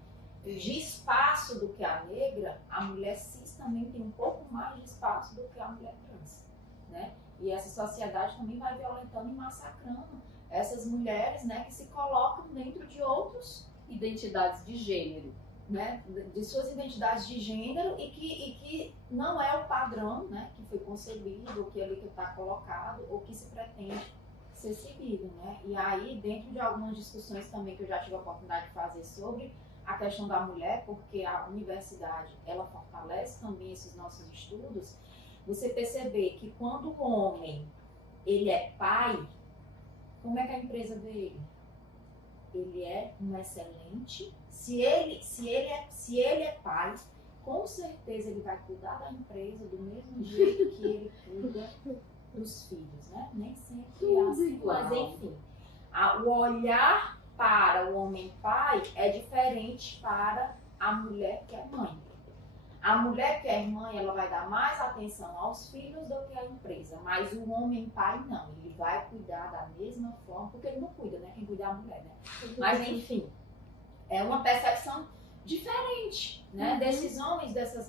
de espaço do que a negra, a mulher cis também tem um pouco mais de espaço do que a mulher trans, né? E essa sociedade também vai violentando e massacrando essas mulheres, né, que se colocam dentro de outras identidades de gênero, né, de suas identidades de gênero e que não é o padrão, né, que foi concebido, ou que ali que está colocado, ou que se pretende ser seguido, né? E aí, dentro de algumas discussões também que eu já tive a oportunidade de fazer sobre a questão da mulher, porque a universidade, ela fortalece também esses nossos estudos, você perceber que quando o homem, ele é pai, como é que a empresa vê ele? Ele é um excelente. Se ele é pai, com certeza ele vai cuidar da empresa do mesmo jeito que ele cuida dos filhos, né? Nem sempre é assim, mas enfim. O olhar para o homem pai é diferente para a mulher que é mãe. A mulher que é mãe, ela vai dar mais atenção aos filhos do que à empresa. Mas o homem pai, não. Ele vai cuidar da mesma forma, porque ele não cuida, né? Quem cuida é a mulher, né? Mas, enfim, é uma percepção diferente, né? Desses homens, dessas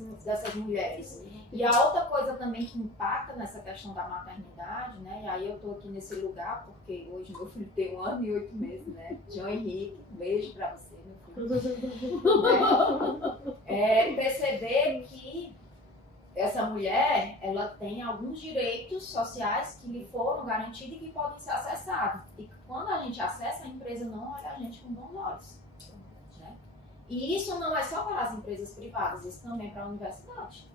mulheres. E a outra coisa também que impacta nessa questão da maternidade, né? E aí eu tô aqui nesse lugar, porque hoje meu filho tem 1 ano e 8 meses, né? João Henrique, um beijo pra você, meu filho. É perceber que essa mulher, ela tem alguns direitos sociais que lhe foram garantidos e que podem ser acessados. E quando a gente acessa, a empresa não olha a gente com bons olhos. Né? E isso não é só para as empresas privadas, isso também é para a universidade.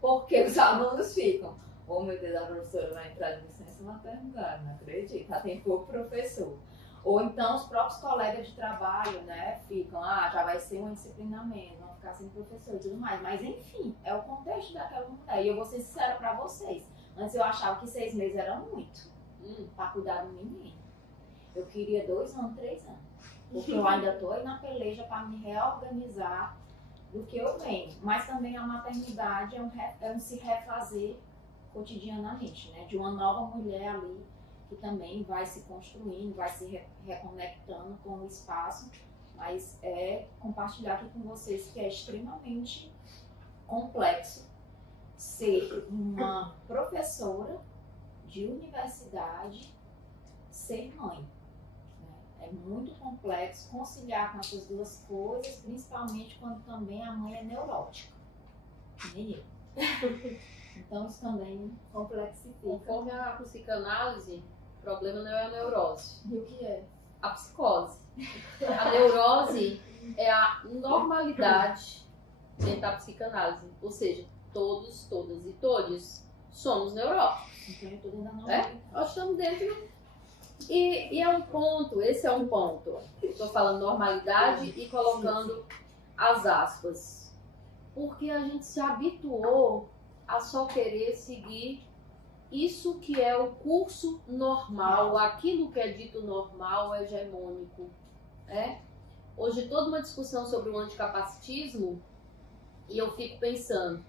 Porque os alunos ficam, oh meu Deus, a professora vai entrar de licença maternidade, não acredito, já tem pouco professor. Ou então os próprios colegas de trabalho, né, ficam, já vai ser um disciplinamento, vão ficar sem professor e tudo mais. Mas enfim, é o contexto daquela mulher. E eu vou ser sincera pra vocês, antes eu achava que 6 meses era muito pra cuidar do menino. Eu queria 2 anos, 3 anos. Porque eu ainda tô aí na peleja pra me reorganizar do que eu venho. Mas também a maternidade é um se refazer cotidianamente, né, de uma nova mulher ali, que também vai se construindo, vai se reconectando com o espaço, mas é compartilhar aqui com vocês que é extremamente complexo ser uma professora de universidade, ser mãe. Né? É muito complexo conciliar com essas duas coisas, principalmente quando também a mãe é neurótica. Nem eu. Então isso também complexifica. Conforme a psicanálise, o problema não é a neurose. E o que é? A psicose. A neurose é a normalidade dentro da psicanálise. Ou seja, todos, todas e todos somos neuróticos. Então eu tô dentro da normalidade. Nós estamos dentro. E é um ponto, esse é um ponto. Estou falando normalidade e colocando as aspas. Porque a gente se habituou a só querer seguir isso que é o curso normal, aquilo que é dito normal, hegemônico. Hoje toda uma discussão sobre o anticapacitismo, e eu fico pensando,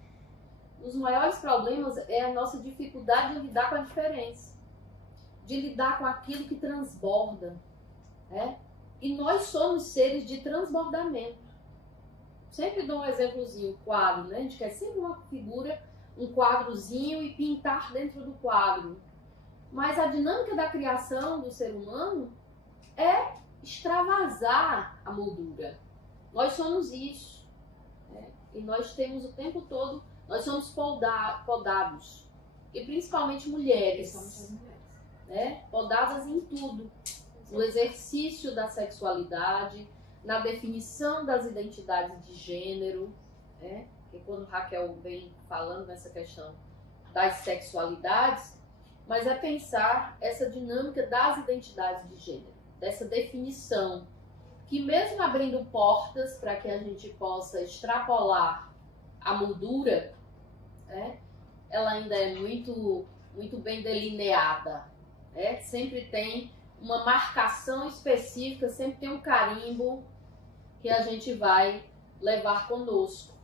os maiores problemas é a nossa dificuldade de lidar com a diferença, de lidar com aquilo que transborda. E nós somos seres de transbordamento. Sempre dou um exemplozinho, quadro, né? A gente quer sempre uma figura, um quadrozinho e pintar dentro do quadro. Mas a dinâmica da criação do ser humano é extravasar a moldura. Nós somos isso. Né? E nós temos o tempo todo, nós somos podados. E principalmente mulheres. Somos as mulheres. Né? Podadas em tudo. No exercício da sexualidade, na definição das identidades de gênero, né? Porque quando Raquel vem falando nessa questão das sexualidades, mas é pensar essa dinâmica das identidades de gênero, dessa definição, que mesmo abrindo portas para que a gente possa extrapolar a moldura, né? Ela ainda é muito, muito bem delineada, né? Sempre tem uma marcação específica, sempre tem um carimbo que a gente vai levar conosco,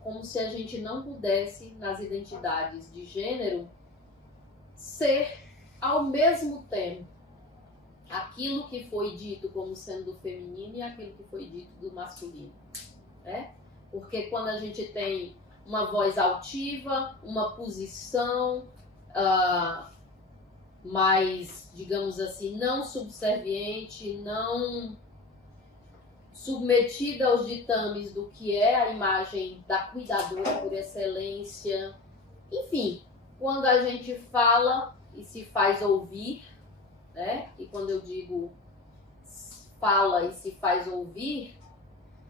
como se a gente não pudesse, nas identidades de gênero, ser ao mesmo tempo aquilo que foi dito como sendo do feminino e aquilo que foi dito do masculino, né? Porque quando a gente tem uma voz altiva, uma posição mais, digamos assim, não subserviente, não submetida aos ditames do que é a imagem da cuidadora por excelência. Enfim, quando a gente fala e se faz ouvir, né? E quando eu digo fala e se faz ouvir,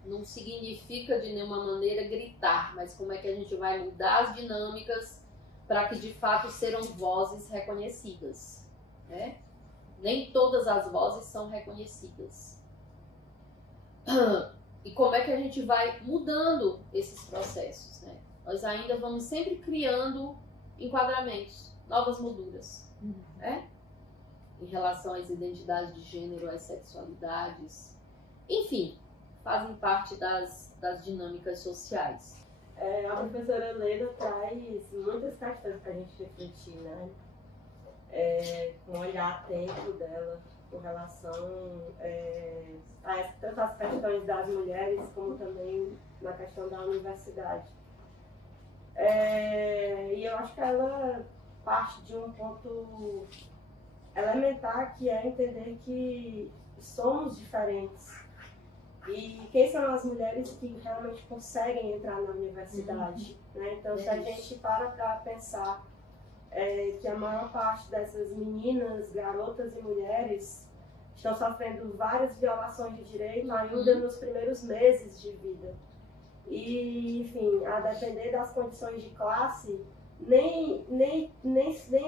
não significa de nenhuma maneira gritar, mas como é que a gente vai mudar as dinâmicas para que de fato sejam vozes reconhecidas, né? Nem todas as vozes são reconhecidas. E como é que a gente vai mudando esses processos, né? Nós ainda vamos sempre criando enquadramentos, novas molduras, né? Em relação às identidades de gênero, às sexualidades, enfim, fazem parte das dinâmicas sociais. A professora Leila traz muitas questões para a gente refletir, né? Com o olhar atento dela com relação a tanto as questões das mulheres como também na questão da universidade. E eu acho que ela parte de um ponto elementar, que é entender que somos diferentes. E quem são as mulheres que realmente conseguem entrar na universidade? Né? Então, se a gente para pensar que a maior parte dessas meninas, garotas e mulheres estão sofrendo várias violações de direito ainda nos primeiros meses de vida. E, enfim, a depender das condições de classe, nem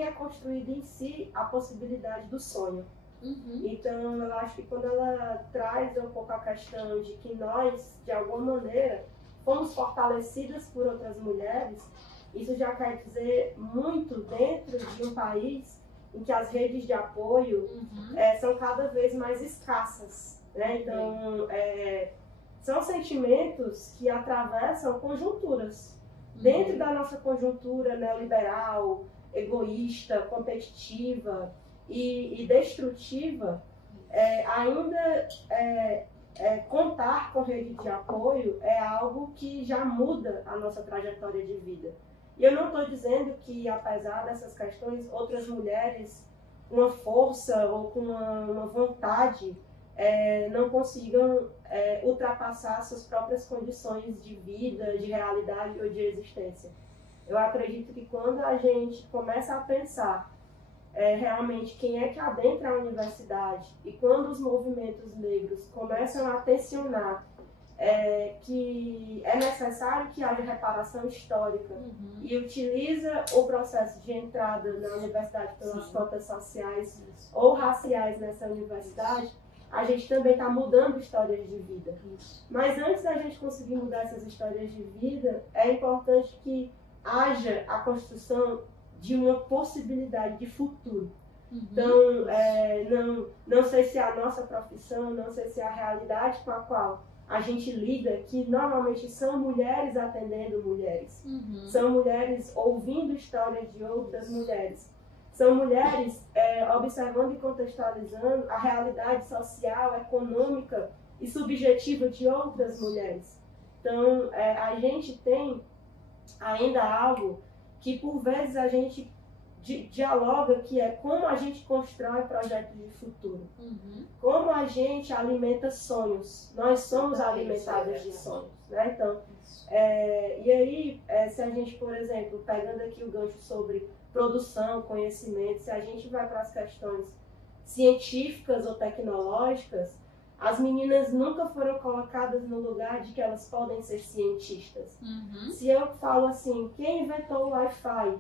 é construída em si a possibilidade do sonho. Então, eu acho que quando ela traz um pouco a questão de que nós, de alguma maneira, fomos fortalecidas por outras mulheres, isso já quer dizer muito dentro de um país em que as redes de apoio são cada vez mais escassas, né? Então, são sentimentos que atravessam conjunturas. Dentro da nossa conjuntura neoliberal, egoísta, competitiva e destrutiva, ainda contar com rede de apoio é algo que já muda a nossa trajetória de vida. E eu não estou dizendo que, apesar dessas questões, outras mulheres com uma força ou com uma vontade não consigam ultrapassar suas próprias condições de vida, de realidade ou de existência. Eu acredito que quando a gente começa a pensar realmente quem é que adentra a universidade e quando os movimentos negros começam a tensionar que é necessário que haja reparação histórica e utiliza o processo de entrada na universidade pelas cotas sociais ou raciais nessa universidade, a gente também está mudando histórias de vida. Mas antes da gente conseguir mudar essas histórias de vida, é importante que haja a construção de uma possibilidade de futuro. Então, não sei se é a nossa profissão, não sei se é a realidade com a qual a gente lida, que normalmente são mulheres atendendo mulheres, são mulheres ouvindo histórias de outras mulheres, São mulheres observando e contextualizando a realidade social, econômica e subjetiva de outras mulheres. Então, a gente tem ainda algo que, por vezes, a gente dialoga, que é como a gente constrói projetos de futuro. Como a gente alimenta sonhos. Nós somos alimentadas de sonhos, né? Então, e aí, se a gente, por exemplo, pegando aqui o gancho sobre produção, conhecimento, se a gente vai para as questões científicas ou tecnológicas, as meninas nunca foram colocadas no lugar de que elas podem ser cientistas. Se eu falo assim, quem inventou o Wi-Fi?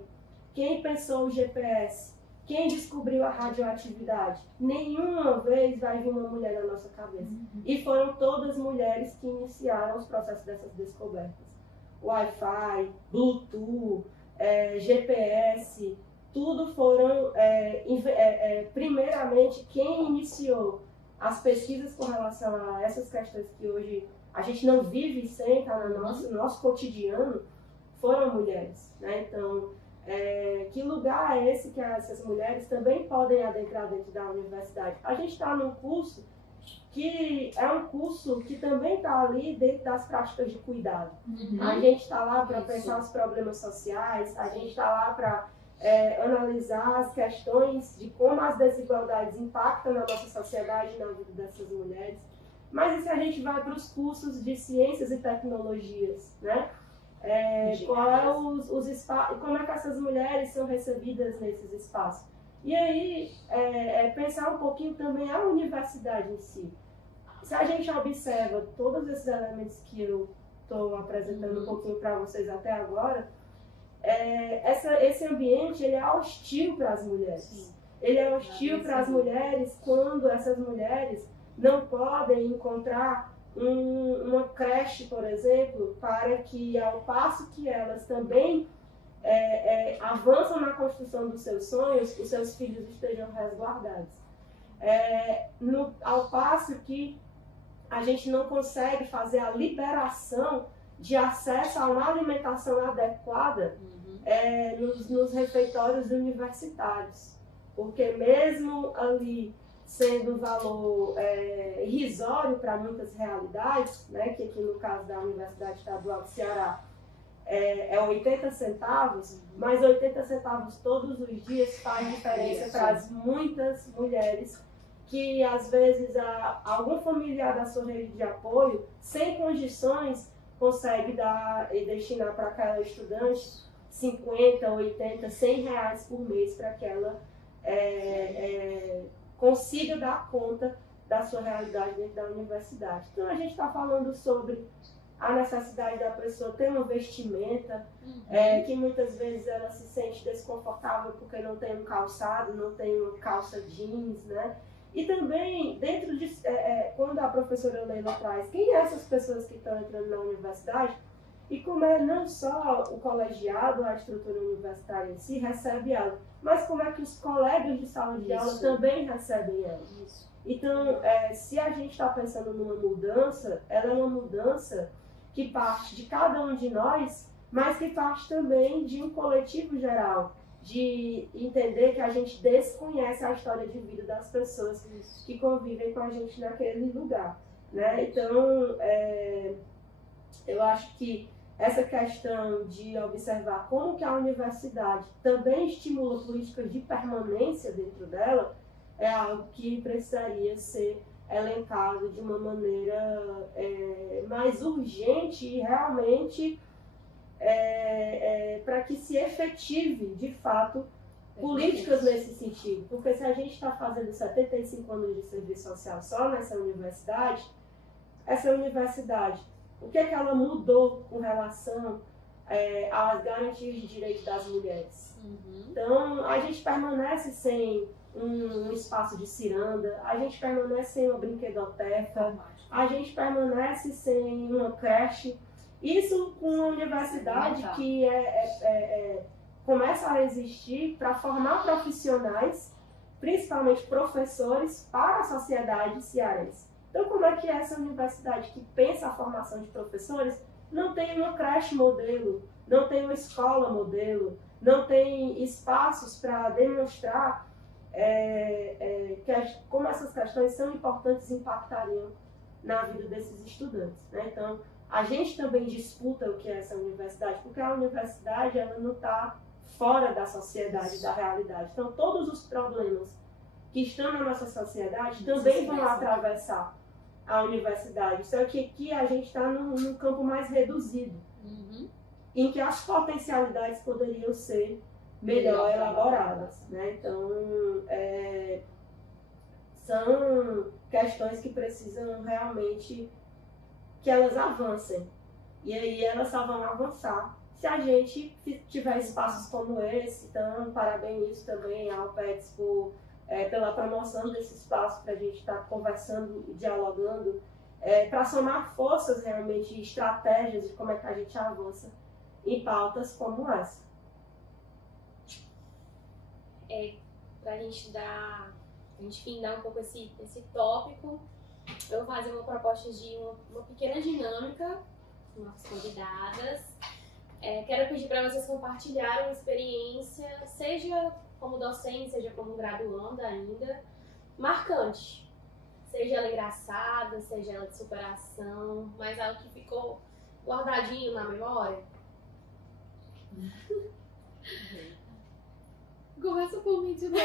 Quem pensou o GPS? Quem descobriu a radioatividade? Nenhuma vez vai vir uma mulher na nossa cabeça. E foram todas mulheres que iniciaram os processos dessas descobertas. Wi-Fi, Bluetooth, GPS, tudo foram, primeiramente, quem iniciou as pesquisas com relação a essas questões que hoje a gente não vive sem, tá no nosso cotidiano, foram mulheres, né? Então, que lugar é esse que essas mulheres também podem adentrar dentro da universidade? A gente está num curso que é um curso que também está ali dentro das práticas de cuidado. A gente está lá para pensar os problemas sociais, a gente está lá para analisar as questões de como as desigualdades impactam na nossa sociedade e na vida dessas mulheres. Mas e se a gente vai para os cursos de ciências e tecnologias, né? Qual é os espaços, como é que essas mulheres são recebidas nesses espaços? E aí, pensar um pouquinho também a universidade em si. Se a gente observa todos esses elementos que eu estou apresentando um pouquinho para vocês até agora, esse ambiente ele é hostil para as mulheres. Sim. Ele é hostil para as mulheres quando essas mulheres não podem encontrar uma creche, por exemplo, para que, ao passo que elas também avançam na construção dos seus sonhos, os seus filhos estejam resguardados. Ao passo que a gente não consegue fazer a liberação de acesso a uma alimentação adequada nos refeitórios universitários. Porque mesmo ali sendo um valor irrisório para muitas realidades, né, que aqui no caso da Universidade Estadual do Ceará é 80 centavos, mas 80 centavos todos os dias faz diferença para as muitas mulheres que às vezes algum familiar da sua rede de apoio, sem condições, consegue dar e destinar para aquela estudante 50, 80, 100 reais por mês para que ela consiga dar conta da sua realidade dentro da universidade. Então a gente está falando sobre a necessidade da pessoa ter uma vestimenta, que muitas vezes ela se sente desconfortável porque não tem um calçado, não tem uma calça jeans, né? E também, dentro de, quando a professora Leila traz quem é essas pessoas que estão entrando na universidade, e como não só o colegiado, a estrutura universitária em si recebe ela, mas como é que os colegas de sala de aula também recebem ela. Então, se a gente está pensando numa mudança, ela é uma mudança que parte de cada um de nós, mas que parte também de um coletivo geral, de entender que a gente desconhece a história de vida das pessoas que convivem com a gente naquele lugar, né? Então, eu acho que essa questão de observar como que a universidade também estimula políticas de permanência dentro dela é algo que precisaria ser elencado de uma maneira mais urgente e realmente para que se efetive, de fato, políticas nesse sentido. Porque se a gente está fazendo 75 anos de serviço social só nessa universidade, essa universidade, o que é que ela mudou com relação às garantias de direitos das mulheres? Então, a gente permanece sem um espaço de ciranda, a gente permanece sem uma brinquedoteca, a gente permanece sem uma creche. Isso com uma universidade que começa a existir para formar profissionais, principalmente professores, para a sociedade cearense. Então, como é que essa universidade que pensa a formação de professores não tem uma creche modelo, não tem uma escola modelo, não tem espaços para demonstrar como essas questões são importantes e impactariam na vida desses estudantes, né? Então, a gente também disputa o que é essa universidade, porque a universidade ela não está fora da sociedade, da realidade. Então, todos os problemas que estão na nossa sociedade também vão atravessar a universidade. Só que aqui a gente está num campo mais reduzido, em que as potencialidades poderiam ser melhor elaboradas, né? Então, são questões que precisam realmente que elas avancem. E aí elas só vão avançar se a gente tiver espaços como esse. Então, parabenizo também ao PETS pela promoção desse espaço para a gente estar conversando e dialogando, para somar forças realmente e estratégias de como é que a gente avança em pautas como essa. Para a gente findar um pouco esse tópico, eu vou fazer uma proposta de uma pequena dinâmica com nossas convidadas. Quero pedir para vocês compartilharem uma experiência, seja como docente, seja como graduanda ainda, marcante. Seja ela engraçada, seja ela de superação, mas algo que ficou guardadinho na memória. Começa por mim de novo.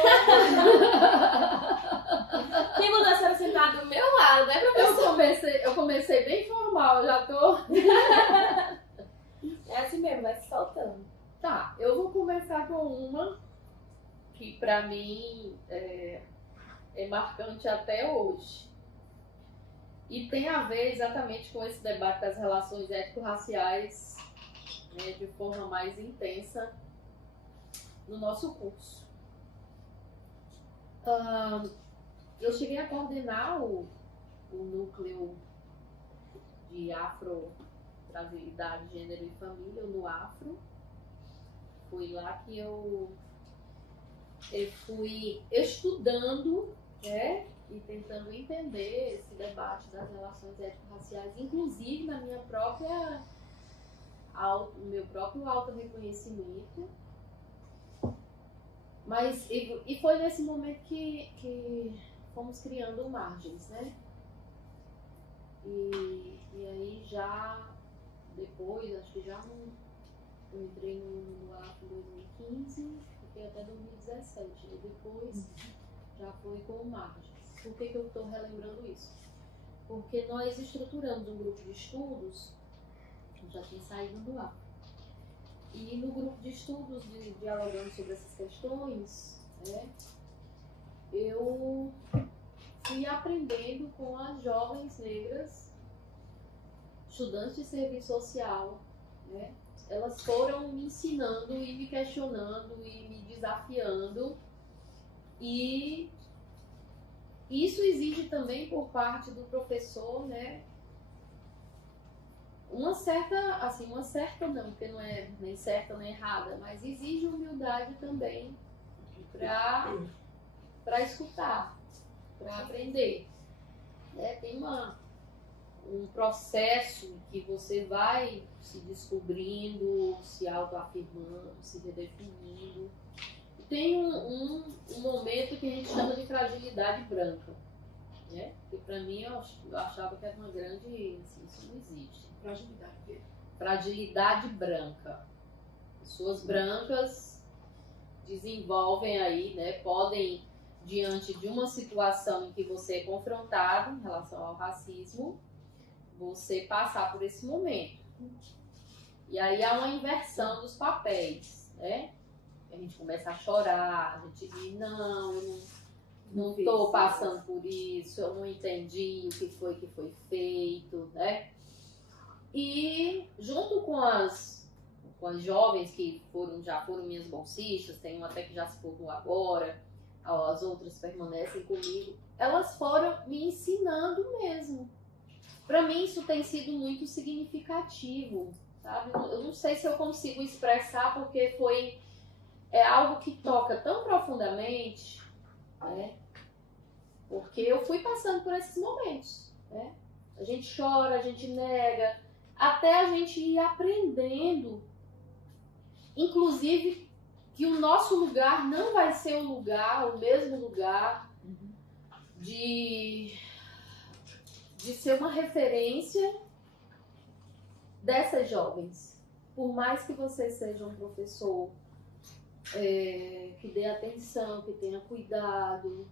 Quem mandou a senhora sentar do meu lado, né, professor? Eu comecei bem formal, já tô... É assim mesmo, vai se soltando. Tá, eu vou começar com uma que pra mim é marcante até hoje. E tem a ver exatamente com esse debate das relações étnico-raciais, né, de forma mais intensa no nosso curso. Eu cheguei a coordenar o núcleo de afro-brasilidade, gênero e família, no Afro. Foi lá que eu fui estudando, né, e tentando entender esse debate das relações étnico-raciais, inclusive na minha própria meu próprio auto-reconhecimento. Mas, e foi nesse momento que fomos criando margens, né? E aí já depois, acho que já eu entrei no AFO em 2015, fiquei até 2017, e depois já foi com margens. Por que eu estou relembrando isso? Porque nós estruturamos um grupo de estudos, já tinha saído do AFO. E no grupo de estudos, dialogando sobre essas questões, né, eu fui aprendendo com as jovens negras, estudantes de serviço social, né? Elas foram me ensinando e me questionando e me desafiando. E isso exige também por parte do professor, né, uma certa não, porque não é nem certa nem errada, mas exige humildade também para escutar, para aprender. Tem um processo que você vai se descobrindo, se autoafirmando, se redefinindo. E tem um momento que a gente chama de fragilidade branca, né? Que para mim eu achava que era uma grande... Assim, isso não existe. Fragilidade branca. Pessoas brancas desenvolvem aí, né? Podem, diante de uma situação em que você é confrontado em relação ao racismo, você passar por esse momento. E aí há uma inversão dos papéis, né? A gente começa a chorar, a gente diz, não, eu não estou passando por isso, eu não entendi o que foi feito, né? E junto com as jovens que já foram minhas bolsistas, tem uma até que já se formou agora, as outras permanecem comigo, elas foram me ensinando mesmo. Para mim isso tem sido muito significativo, sabe? Eu não sei se eu consigo expressar porque é algo que toca tão profundamente, né? Porque eu fui passando por esses momentos, né? A gente chora, a gente nega, até a gente ir aprendendo, inclusive que o nosso lugar não vai ser o mesmo lugar de ser uma referência dessas jovens. Por mais que você seja um professor que dê atenção, que tenha cuidado,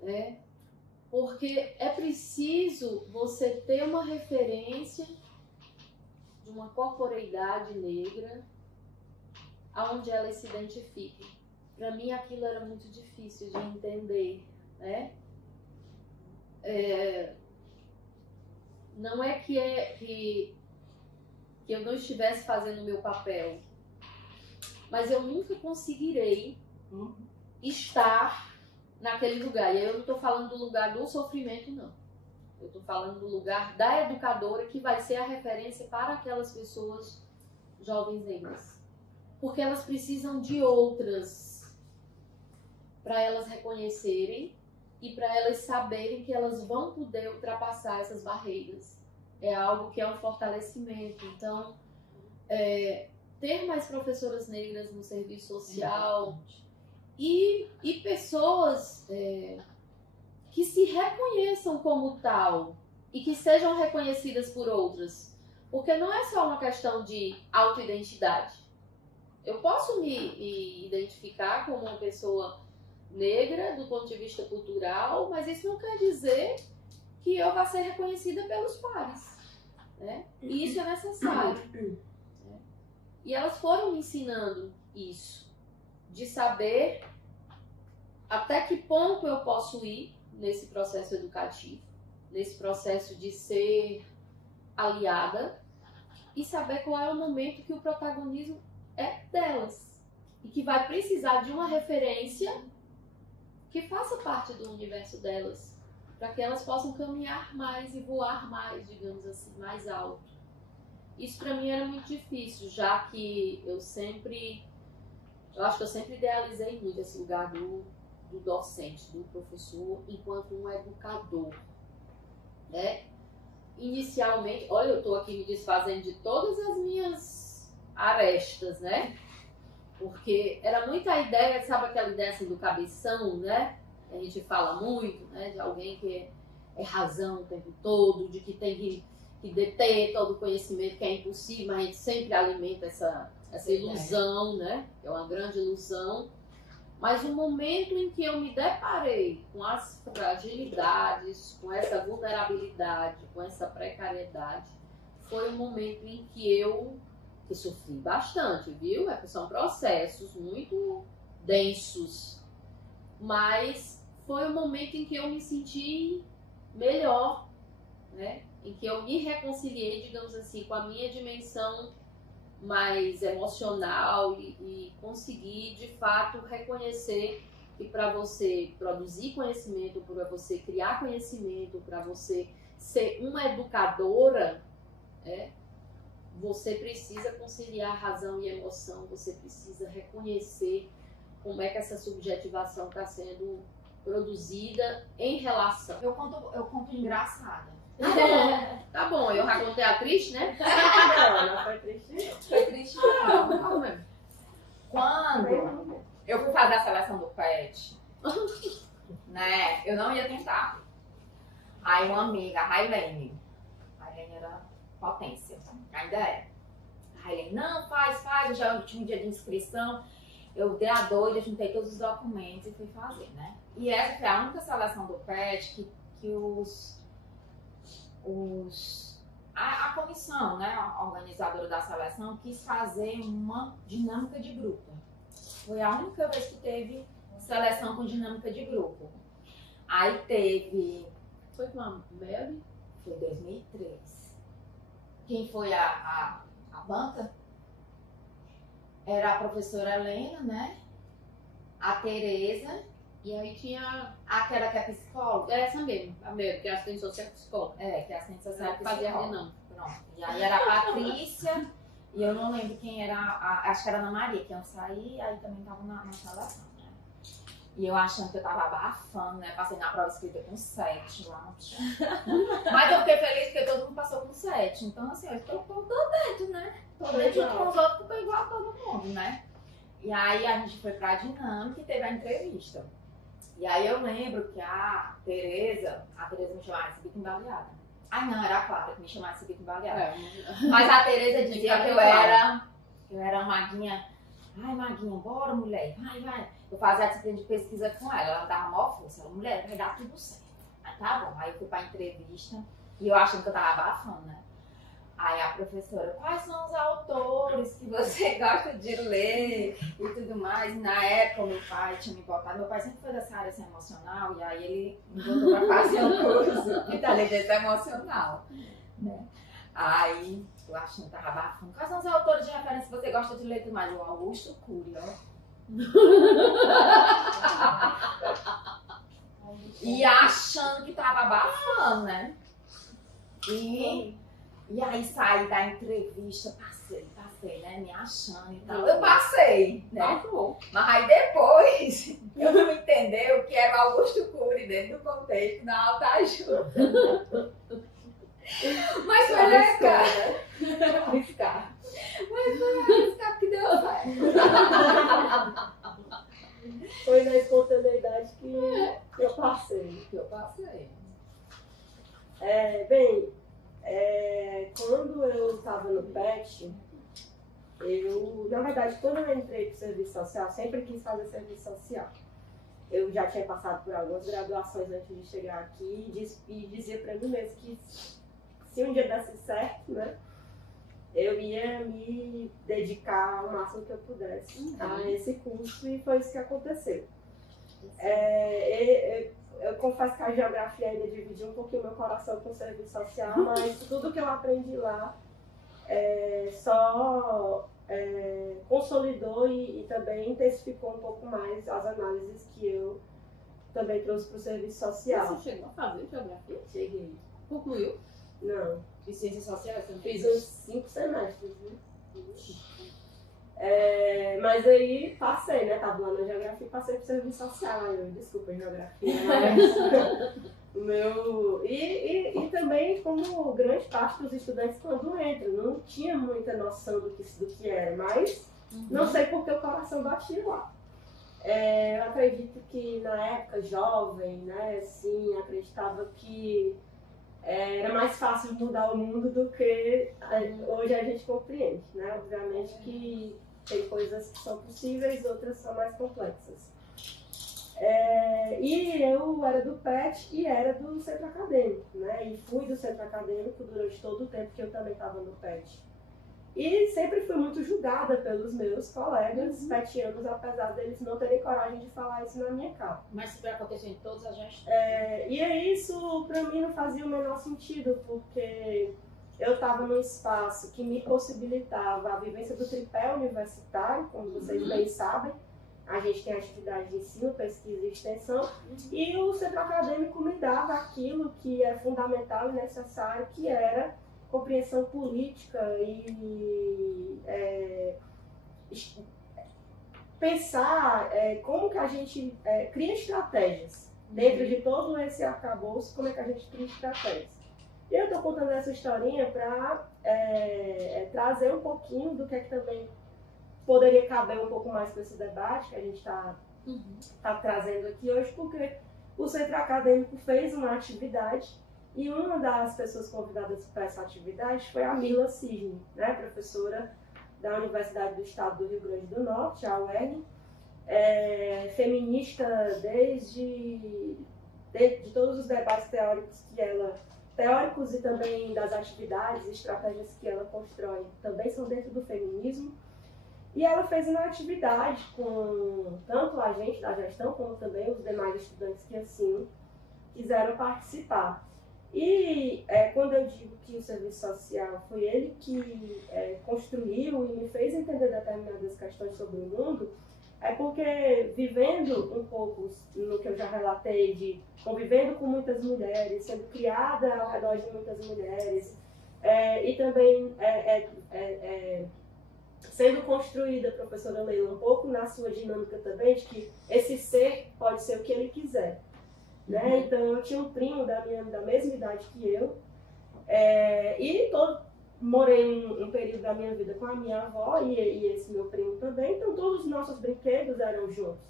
né? Porque é preciso você ter uma referência de uma corporeidade negra aonde ela se identifique. Para mim aquilo era muito difícil de entender, né? Não é que eu não estivesse fazendo o meu papel, mas eu nunca conseguirei estar naquele lugar. E aí eu não estou falando do lugar do sofrimento, não. Eu estou falando do lugar da educadora que vai ser a referência para aquelas pessoas jovens negras. Porque elas precisam de outras para elas reconhecerem e para elas saberem que elas vão poder ultrapassar essas barreiras. É algo que é um fortalecimento. Então, ter mais professoras negras no serviço social e pessoas que se reconheçam como tal e que sejam reconhecidas por outras. Porque não é só uma questão de autoidentidade. Eu posso me identificar como uma pessoa negra do ponto de vista cultural, mas isso não quer dizer que eu vá ser reconhecida pelos pares, né? E isso é necessário. Né? E elas foram me ensinando isso, de saber até que ponto eu posso ir nesse processo educativo, nesse processo de ser aliada e saber qual é o momento que o protagonismo é delas e que vai precisar de uma referência que faça parte do universo delas, para que elas possam caminhar mais e voar mais, digamos assim, mais alto. Isso para mim era muito difícil, já que eu acho que eu sempre idealizei muito esse lugar do docente, do professor, enquanto um educador, né? Inicialmente, olha, eu estou aqui me desfazendo de todas as minhas arestas, né? Porque era muita ideia, sabe aquela ideia assim do cabeção, né? A gente fala muito, né? De alguém que é razão o tempo todo, de que tem que deter todo o conhecimento, que é impossível, mas a gente sempre alimenta essa ilusão, né? É uma grande ilusão. Mas o momento em que eu me deparei com as fragilidades, com essa vulnerabilidade, com essa precariedade, foi um momento em que eu sofri bastante, viu? São processos muito densos. Mas foi um momento em que eu me senti melhor, né? Em que eu me reconciliei, digamos assim, com a minha dimensão mais emocional e consegui, de fato, reconhecer que para você produzir conhecimento, para você criar conhecimento, para você ser uma educadora, você precisa conciliar razão e emoção, você precisa reconhecer como é que essa subjetivação está sendo produzida em relação. Eu conto engraçada. Tá bom, eu já contei a triste, né? Não foi triste. Foi triste. Não. Quando eu fui fazer a seleção do PET, né, eu não ia tentar. Aí uma amiga, a Railene era potência, ainda é. A Railene, não, faz, eu já tinha um dia de inscrição, eu dei a doida, juntei todos os documentos e fui fazer, né. E essa foi a única seleção do PET que a comissão, né, a organizadora da seleção, quis fazer uma dinâmica de grupo. Foi a única vez que teve seleção com dinâmica de grupo. Aí teve... Foi com a Mary? Foi em 2003. Quem foi a banca? Era a professora Helena, né? A Tereza. E aí tinha aquela que é psicóloga. Essa mesmo, a Mary, que é assistente social psicóloga. Que é assistente social psicóloga. Fazia não. Pronto. E aí era a Patrícia, e eu não lembro quem era, acho que era a Ana Maria, que iam sair, aí também tava na seleção, né? E eu achando que eu tava abafando, né? Passei na prova escrita com 7 lá. Mas eu fiquei feliz porque todo mundo passou com 7. Então, assim, eu tô dentro, né? Tô dentro junto com os outros, tô igual a todo mundo, né? E aí a gente foi pra dinâmica e teve a entrevista. E aí eu lembro que a Tereza me chamava de bico embaleada. Ai não, era a Clara que me chamava de bico embaleada. Mas a Tereza dizia que eu era maguinha. Ai, maguinha, bora mulher, vai. Eu fazia a disciplina de pesquisa com ela dava maior força. Ela, mulher, vai dar tudo certo. Aí tá bom, aí eu fui pra entrevista e eu achando que eu tava abafando, né? Aí a professora, quais são os autores que você gosta de ler e tudo mais? E na época meu pai tinha me botado, meu pai sempre foi dessa área assim, emocional, e aí ele me botou pra fazer um curso de inteligência emocional, né? Aí eu achando que tava abafando, quais são os autores de referência que você gosta de ler e tudo mais? O Augusto Cury, ó. E achando que tava abafando, né? E aí saí da entrevista, passei, né? Me achando e tal. Eu passei, né? Mas aí depois eu fui entender o que era o Augusto Cury dentro do contexto da autoajuda. Mas foi legal. Arriscar. Mas foi arriscar que deu certo. Foi na espontaneidade que eu passei. Quando eu estava no PET, na verdade, quando eu entrei para o serviço social, sempre quis fazer serviço social. Eu já tinha passado por algumas graduações antes de chegar aqui e dizia para mim mesmo que se um dia desse certo, né, eu ia me dedicar ao máximo que eu pudesse a esse curso e foi isso que aconteceu. Eu confesso que a geografia ainda dividiu um pouquinho meu coração com o serviço social, mas tudo que eu aprendi lá só consolidou e também intensificou um pouco mais as análises que eu também trouxe para o serviço social. Você chegou a fazer geografia? Cheguei. Concluiu? Não. E ciências sociais? Você não Fiz fez? uns 5 semestres, né? Mas aí passei, né? Tava lá na geografia e passei pro serviço social. Desculpa, geografia, mas e também como grande parte dos estudantes quando entram, não tinha muita noção do que era, mas não sei porque o coração batia lá. Eu acredito que na época jovem, né, assim, acreditava que era mais fácil mudar o mundo do que hoje a gente compreende, né? Obviamente que tem coisas que são possíveis, outras são mais complexas. E eu era do PET e era do centro acadêmico, né? E fui do centro acadêmico durante todo o tempo que eu também estava no PET. E sempre fui muito julgada pelos meus colegas petianos, apesar deles não terem coragem de falar isso na minha cara. Mas isso vai acontecer em todas as gestões. E aí isso para mim não fazia o menor sentido, porque eu estava num espaço que me possibilitava a vivência do tripé universitário, como vocês bem sabem. A gente tem atividade de ensino, pesquisa e extensão, e o centro acadêmico me dava aquilo que é fundamental e necessário, que era compreensão política e pensar como que a gente cria estratégias. Dentro de todo esse arcabouço, como é que a gente cria estratégias. E eu estou contando essa historinha para trazer um pouquinho do que é que também poderia caber um pouco mais com esse debate que a gente está trazendo aqui hoje, porque o centro acadêmico fez uma atividade e uma das pessoas convidadas para essa atividade foi a Mila Cisne, né, professora da Universidade do Estado do Rio Grande do Norte, a UERN, feminista de todos os debates teóricos e também das atividades e estratégias que ela constrói, também são dentro do feminismo. E ela fez uma atividade com tanto a gente da gestão, como também os demais estudantes que assim quiseram participar. E quando eu digo que o serviço social foi ele que construiu e me fez entender determinadas questões sobre o mundo, é porque vivendo um pouco no que eu já relatei, de convivendo com muitas mulheres, sendo criada ao redor de muitas mulheres, e também sendo construída, professora Leila, um pouco na sua dinâmica também, de que esse ser pode ser o que ele quiser. Né? Então, eu tinha um primo da mesma idade que eu, e morei um período da minha vida com a minha avó e esse meu primo também, então todos os nossos brinquedos eram juntos.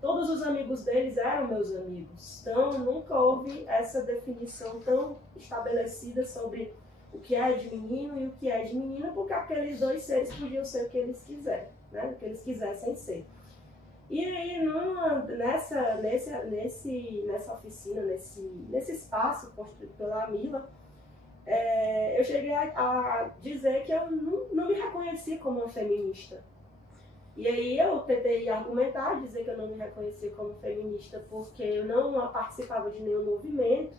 Todos os amigos deles eram meus amigos. Então nunca houve essa definição tão estabelecida sobre o que é de menino e o que é de menina, porque aqueles dois seres podiam ser o que eles quiserem, né? O que eles quisessem ser. E aí, nessa oficina, nesse espaço construído pela Mila, eu cheguei a dizer que eu não me reconhecia como uma feminista. E aí eu tentei argumentar, dizer que eu não me reconhecia como feminista porque eu não participava de nenhum movimento,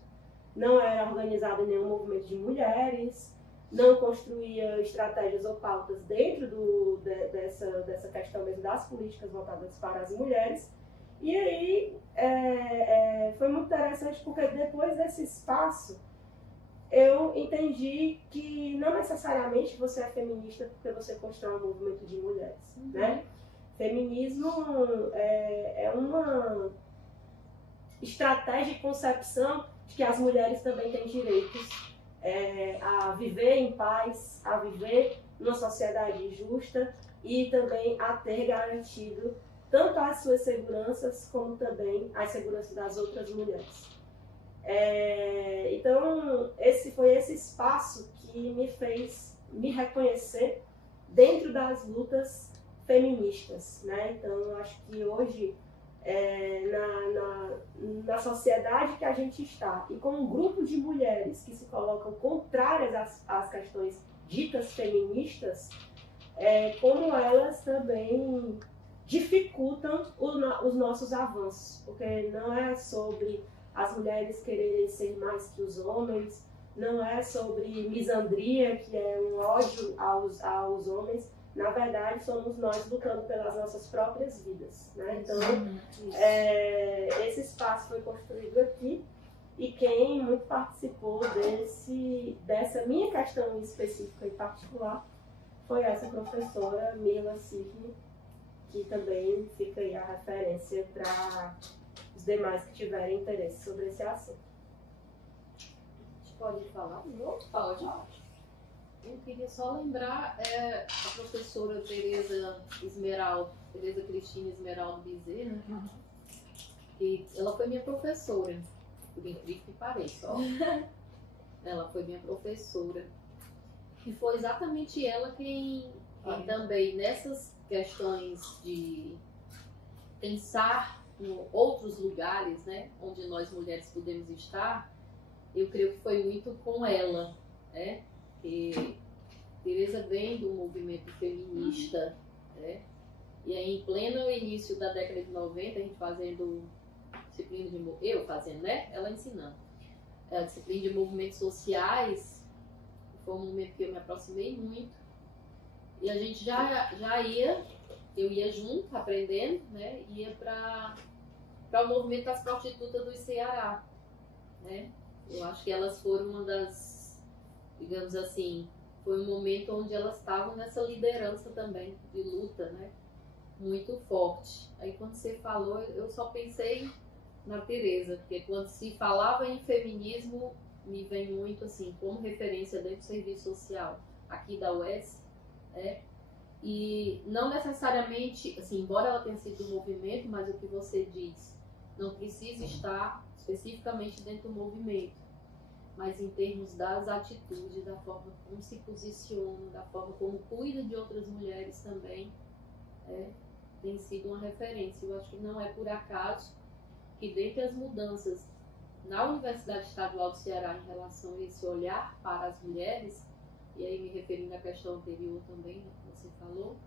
não era organizada em nenhum movimento de mulheres, não construía estratégias ou pautas dentro dessa questão mesmo das políticas voltadas para as mulheres. E aí foi muito interessante porque depois desse espaço eu entendi que não necessariamente você é feminista porque você constrói um movimento de mulheres, né? Feminismo é uma estratégia e concepção de que as mulheres também têm direitos a viver em paz, a viver numa sociedade justa e também a ter garantido tanto as suas seguranças como também as seguranças das outras mulheres. Então, foi esse espaço que me fez me reconhecer dentro das lutas feministas, né? Então, eu acho que hoje, na sociedade que a gente está e com um grupo de mulheres que se colocam contrárias às questões ditas feministas, como elas também dificultam os nossos avanços, porque não é sobre as mulheres quererem ser mais que os homens, não é sobre misandria, que é um ódio aos homens. Na verdade, somos nós lutando pelas nossas próprias vidas, né? Então, esse espaço foi construído aqui e quem muito participou dessa minha questão específica e particular foi essa professora Mila Sifne, que também fica aí a referência para os demais que tiverem interesse sobre esse assunto. A gente pode falar de novo? Pode. Eu queria só lembrar a professora Tereza Cristina Esmeraldo Bezerra, que ela foi minha professora, por incrível que pareça, ó. Ela foi minha professora. E foi exatamente ela quem também, nessas questões de pensar em outros lugares, né, onde nós mulheres podemos estar, eu creio que foi muito com ela, né? Que Tereza vem do movimento feminista, né? E aí, em pleno início da década de 90, a gente fazendo disciplina eu fazendo, né? Ela ensinando. A disciplina de movimentos sociais, foi um momento que eu me aproximei muito. E a gente eu ia junto, aprendendo, né? Ia para o movimento das prostitutas do Ceará, né? Eu acho que elas foram uma das, digamos assim, foi um momento onde elas estavam nessa liderança também de luta, né? Muito forte. Aí quando você falou, eu só pensei na Tereza, porque quando se falava em feminismo, me vem muito assim, como referência dentro do serviço social aqui da UES, e não necessariamente, assim, embora ela tenha sido do movimento, mas o que você diz, não precisa estar especificamente dentro do movimento, mas em termos das atitudes, da forma como se posiciona, da forma como cuida de outras mulheres também, tem sido uma referência. Eu acho que não é por acaso que dentre as mudanças na Universidade Estadual do Ceará em relação a esse olhar para as mulheres, e aí me referindo à questão anterior também, né, que você falou,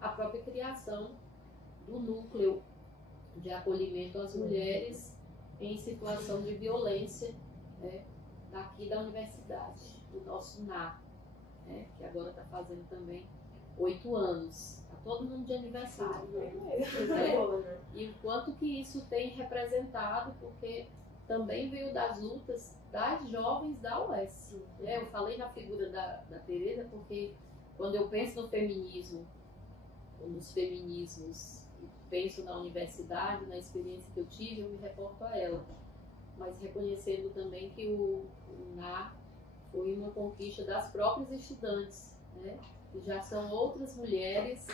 a própria criação do núcleo de acolhimento às mulheres em situação de violência, daqui da universidade, do nosso NAR, que agora está fazendo também 8 anos. Está todo mundo de aniversário. E o quanto que isso tem representado, porque também veio das lutas das jovens da UES. Eu falei na figura da Tereza porque quando eu penso no feminismo, ou nos feminismos, e penso na universidade, na experiência que eu tive, eu me reporto a ela. Mas reconhecendo também que o NAR foi uma conquista das próprias estudantes, né? E já são outras mulheres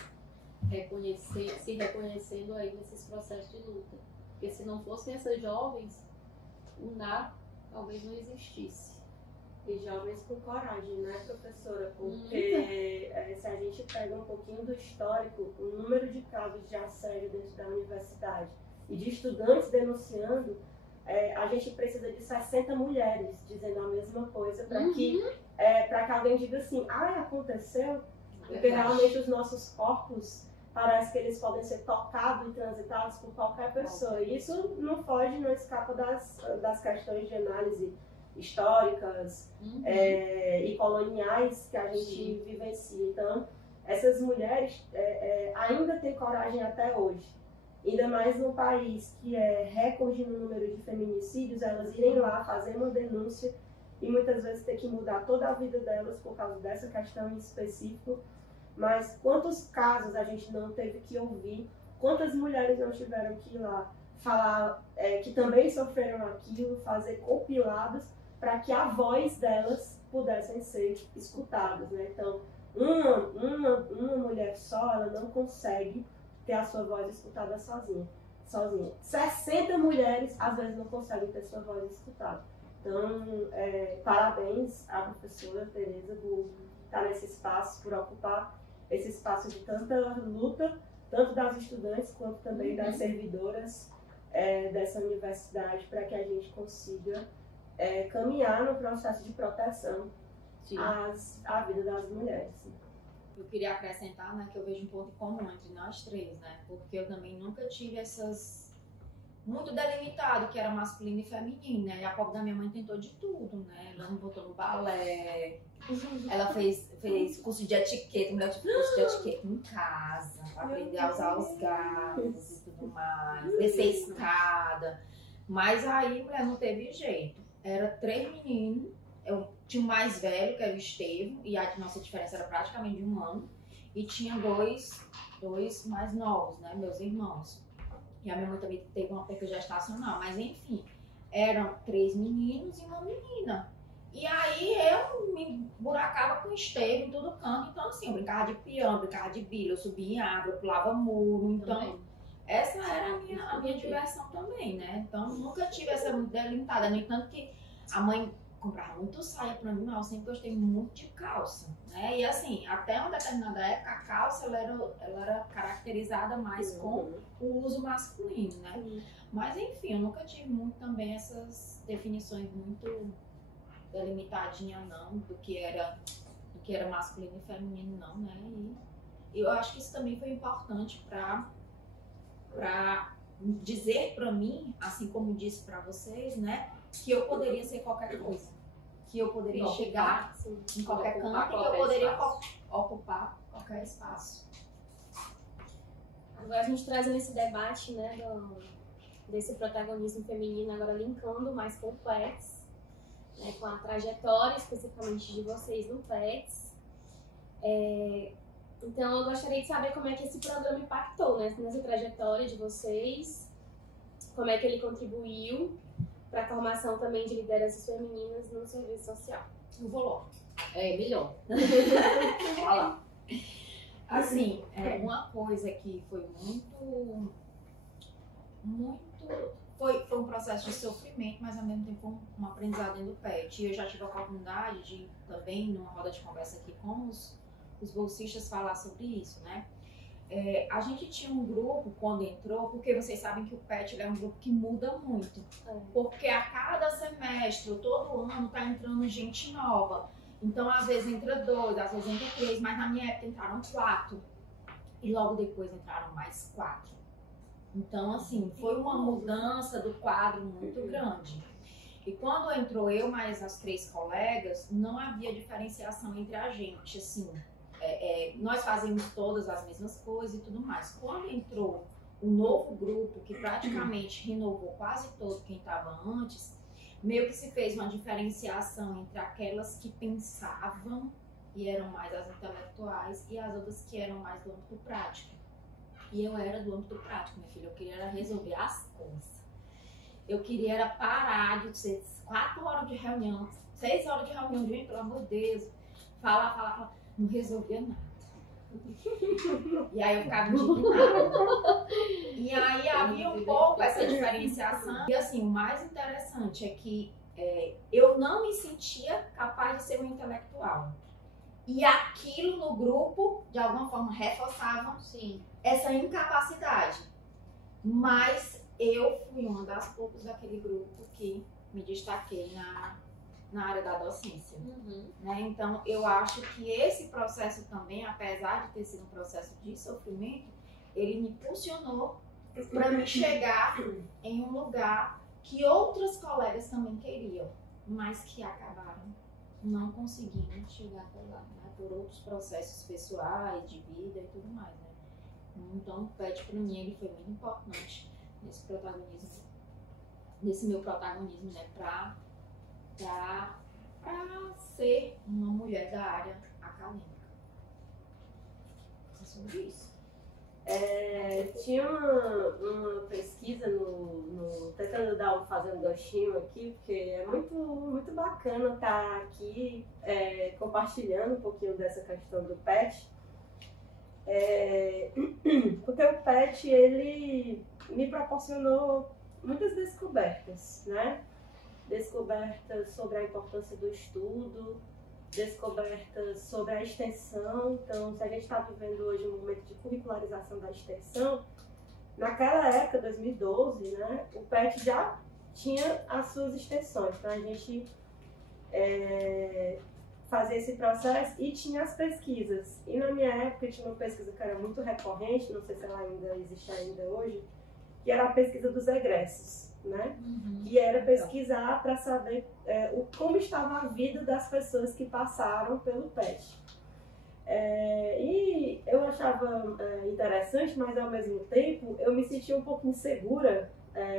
se reconhecendo aí nesses processos de luta. Porque se não fossem essas jovens, o NA talvez não existisse. E jovens com coragem, né, professora? Porque se a gente pega um pouquinho do histórico, o número de casos de assédio dentro da universidade e de estudantes denunciando, a gente precisa de 60 mulheres dizendo a mesma coisa para que alguém diga assim, aconteceu, porque realmente os nossos corpos parece que eles podem ser tocados e transitados por qualquer pessoa. E isso não foge, não escapa das questões de análise históricas e coloniais que a gente vivencia. Então, essas mulheres ainda têm coragem até hoje. Ainda mais num país que é recorde no número de feminicídios, elas irem lá fazer uma denúncia e muitas vezes ter que mudar toda a vida delas por causa dessa questão em específico. Mas quantos casos a gente não teve que ouvir, quantas mulheres não tiveram que ir lá falar que também sofreram aquilo, fazer compilados para que a voz delas pudessem ser escutadas, né? Então, uma mulher só, ela não consegue ter a sua voz escutada sozinha. 60 mulheres, às vezes, não conseguem ter sua voz escutada. Então, parabéns à professora Tereza por estar nesse espaço, por ocupar esse espaço de tanta luta, tanto das estudantes quanto também das servidoras dessa universidade, para que a gente consiga caminhar no processo de proteção à vida das mulheres. Eu queria acrescentar, né, que eu vejo um ponto comum entre nós três, né, porque eu também nunca tive essas muito delimitado que era masculino e feminino, né, e a pobre da minha mãe tentou de tudo, né, ela me botou no balé, ela fez curso de etiqueta, mulher tive curso de etiqueta em casa, pra aprender a usar os gatos e tudo mais, descer escada, mas aí, mulher, não teve jeito. Era 3 meninos, eu tinha o mais velho, que era o Estevam, e a nossa diferença era praticamente de 1 ano, e tinha dois mais novos, né, meus irmãos. E a minha mãe também teve uma perca gestacional, mas enfim, eram 3 meninos e uma menina. E aí eu me buracava com o Estevam em todo canto, então assim, eu brincava de peão, brincava de bilha, eu subia em árvore, eu pulava muro, então essa era a minha diversão também, né? Então nunca tive essa muito delimitada, no entanto que a mãe comprava muito saia pra mim, mas eu sempre gostei muito de calça, né? E assim, até uma determinada época, a calça ela era caracterizada mais com o uso masculino, né? Mas enfim, eu nunca tive muito também essas definições muito delimitadinhas, não, do que era masculino e feminino, não, né? E eu acho que isso também foi importante para dizer para mim, assim como disse para vocês, né? Que eu poderia ser qualquer coisa, que eu poderia chegar em qualquer canto e que eu poderia ocupar qualquer espaço. Agora a gente trazendo esse debate, né, desse protagonismo feminino, agora linkando mais com o PETS, né, com a trajetória especificamente de vocês no PETS. Então eu gostaria de saber como é que esse programa impactou, né, nessa trajetória de vocês, como é que ele contribuiu para a formação também de lideranças femininas no serviço social. Eu vou logo. Melhor. Fala. Assim, uma coisa que foi foi um processo de sofrimento, mas ao mesmo tempo um aprendizado dentro do PET. E eu já tive a oportunidade de também, numa roda de conversa aqui com os bolsistas, falar sobre isso, né? A gente tinha um grupo quando entrou, porque vocês sabem que o PET é um grupo que muda muito. Porque a cada semestre, todo ano, tá entrando gente nova. Então, às vezes entra 2, às vezes entra 3, mas na minha época entraram 4. E logo depois entraram mais 4. Então, assim, foi uma mudança do quadro muito grande. E quando entrou eu mais as 3 colegas, não havia diferenciação entre a gente, assim. Nós fazíamos todas as mesmas coisas e tudo mais. Quando entrou um novo grupo, que praticamente renovou quase todo quem estava antes, meio que se fez uma diferenciação entre aquelas que pensavam e eram mais as intelectuais e as outras que eram mais do âmbito prático. E eu era do âmbito prático, minha filha. Eu queria era resolver as coisas. Eu queria era parar de ser 4 horas de reunião, 6 horas de reunião, gente, pelo amor de Deus. Fala, não resolvia nada. E aí eu ficava indignada. E aí havia um pouco essa diferenciação. E assim, o mais interessante é que eu não me sentia capaz de ser um intelectual. E aquilo no grupo, de alguma forma, reforçava essa incapacidade. Mas eu fui uma das poucas daquele grupo que me destaquei na área da docência. Né? Então, eu acho que esse processo também, apesar de ter sido um processo de sofrimento, ele me impulsionou para me chegar em um lugar que outras colegas também queriam, mas que acabaram não conseguindo chegar até lá, né? Por outros processos pessoais, de vida e tudo mais. Né? Então, o PET, para mim, ele foi muito importante nesse protagonismo, nesse meu protagonismo, né? Para ser uma mulher da área acadêmica. É sobre isso. Tinha uma pesquisa tentando fazer um ganchinho aqui, porque é muito, muito bacana estar aqui compartilhando um pouquinho dessa questão do PET. Porque o PET, ele me proporcionou muitas descobertas, né? Descobertas sobre a importância do estudo, descobertas sobre a extensão. Então, se a gente está vivendo hoje um momento de curricularização da extensão, naquela época, 2012, né, o PET já tinha as suas extensões. Então, a gente fazia esse processo e tinha as pesquisas. E na minha época, tinha uma pesquisa que era muito recorrente, não sei se ela ainda existe ainda hoje, que era a pesquisa dos egressos. Né? E era pesquisar para saber como estava a vida das pessoas que passaram pelo PET. E eu achava interessante, mas ao mesmo tempo eu me sentia um pouco insegura,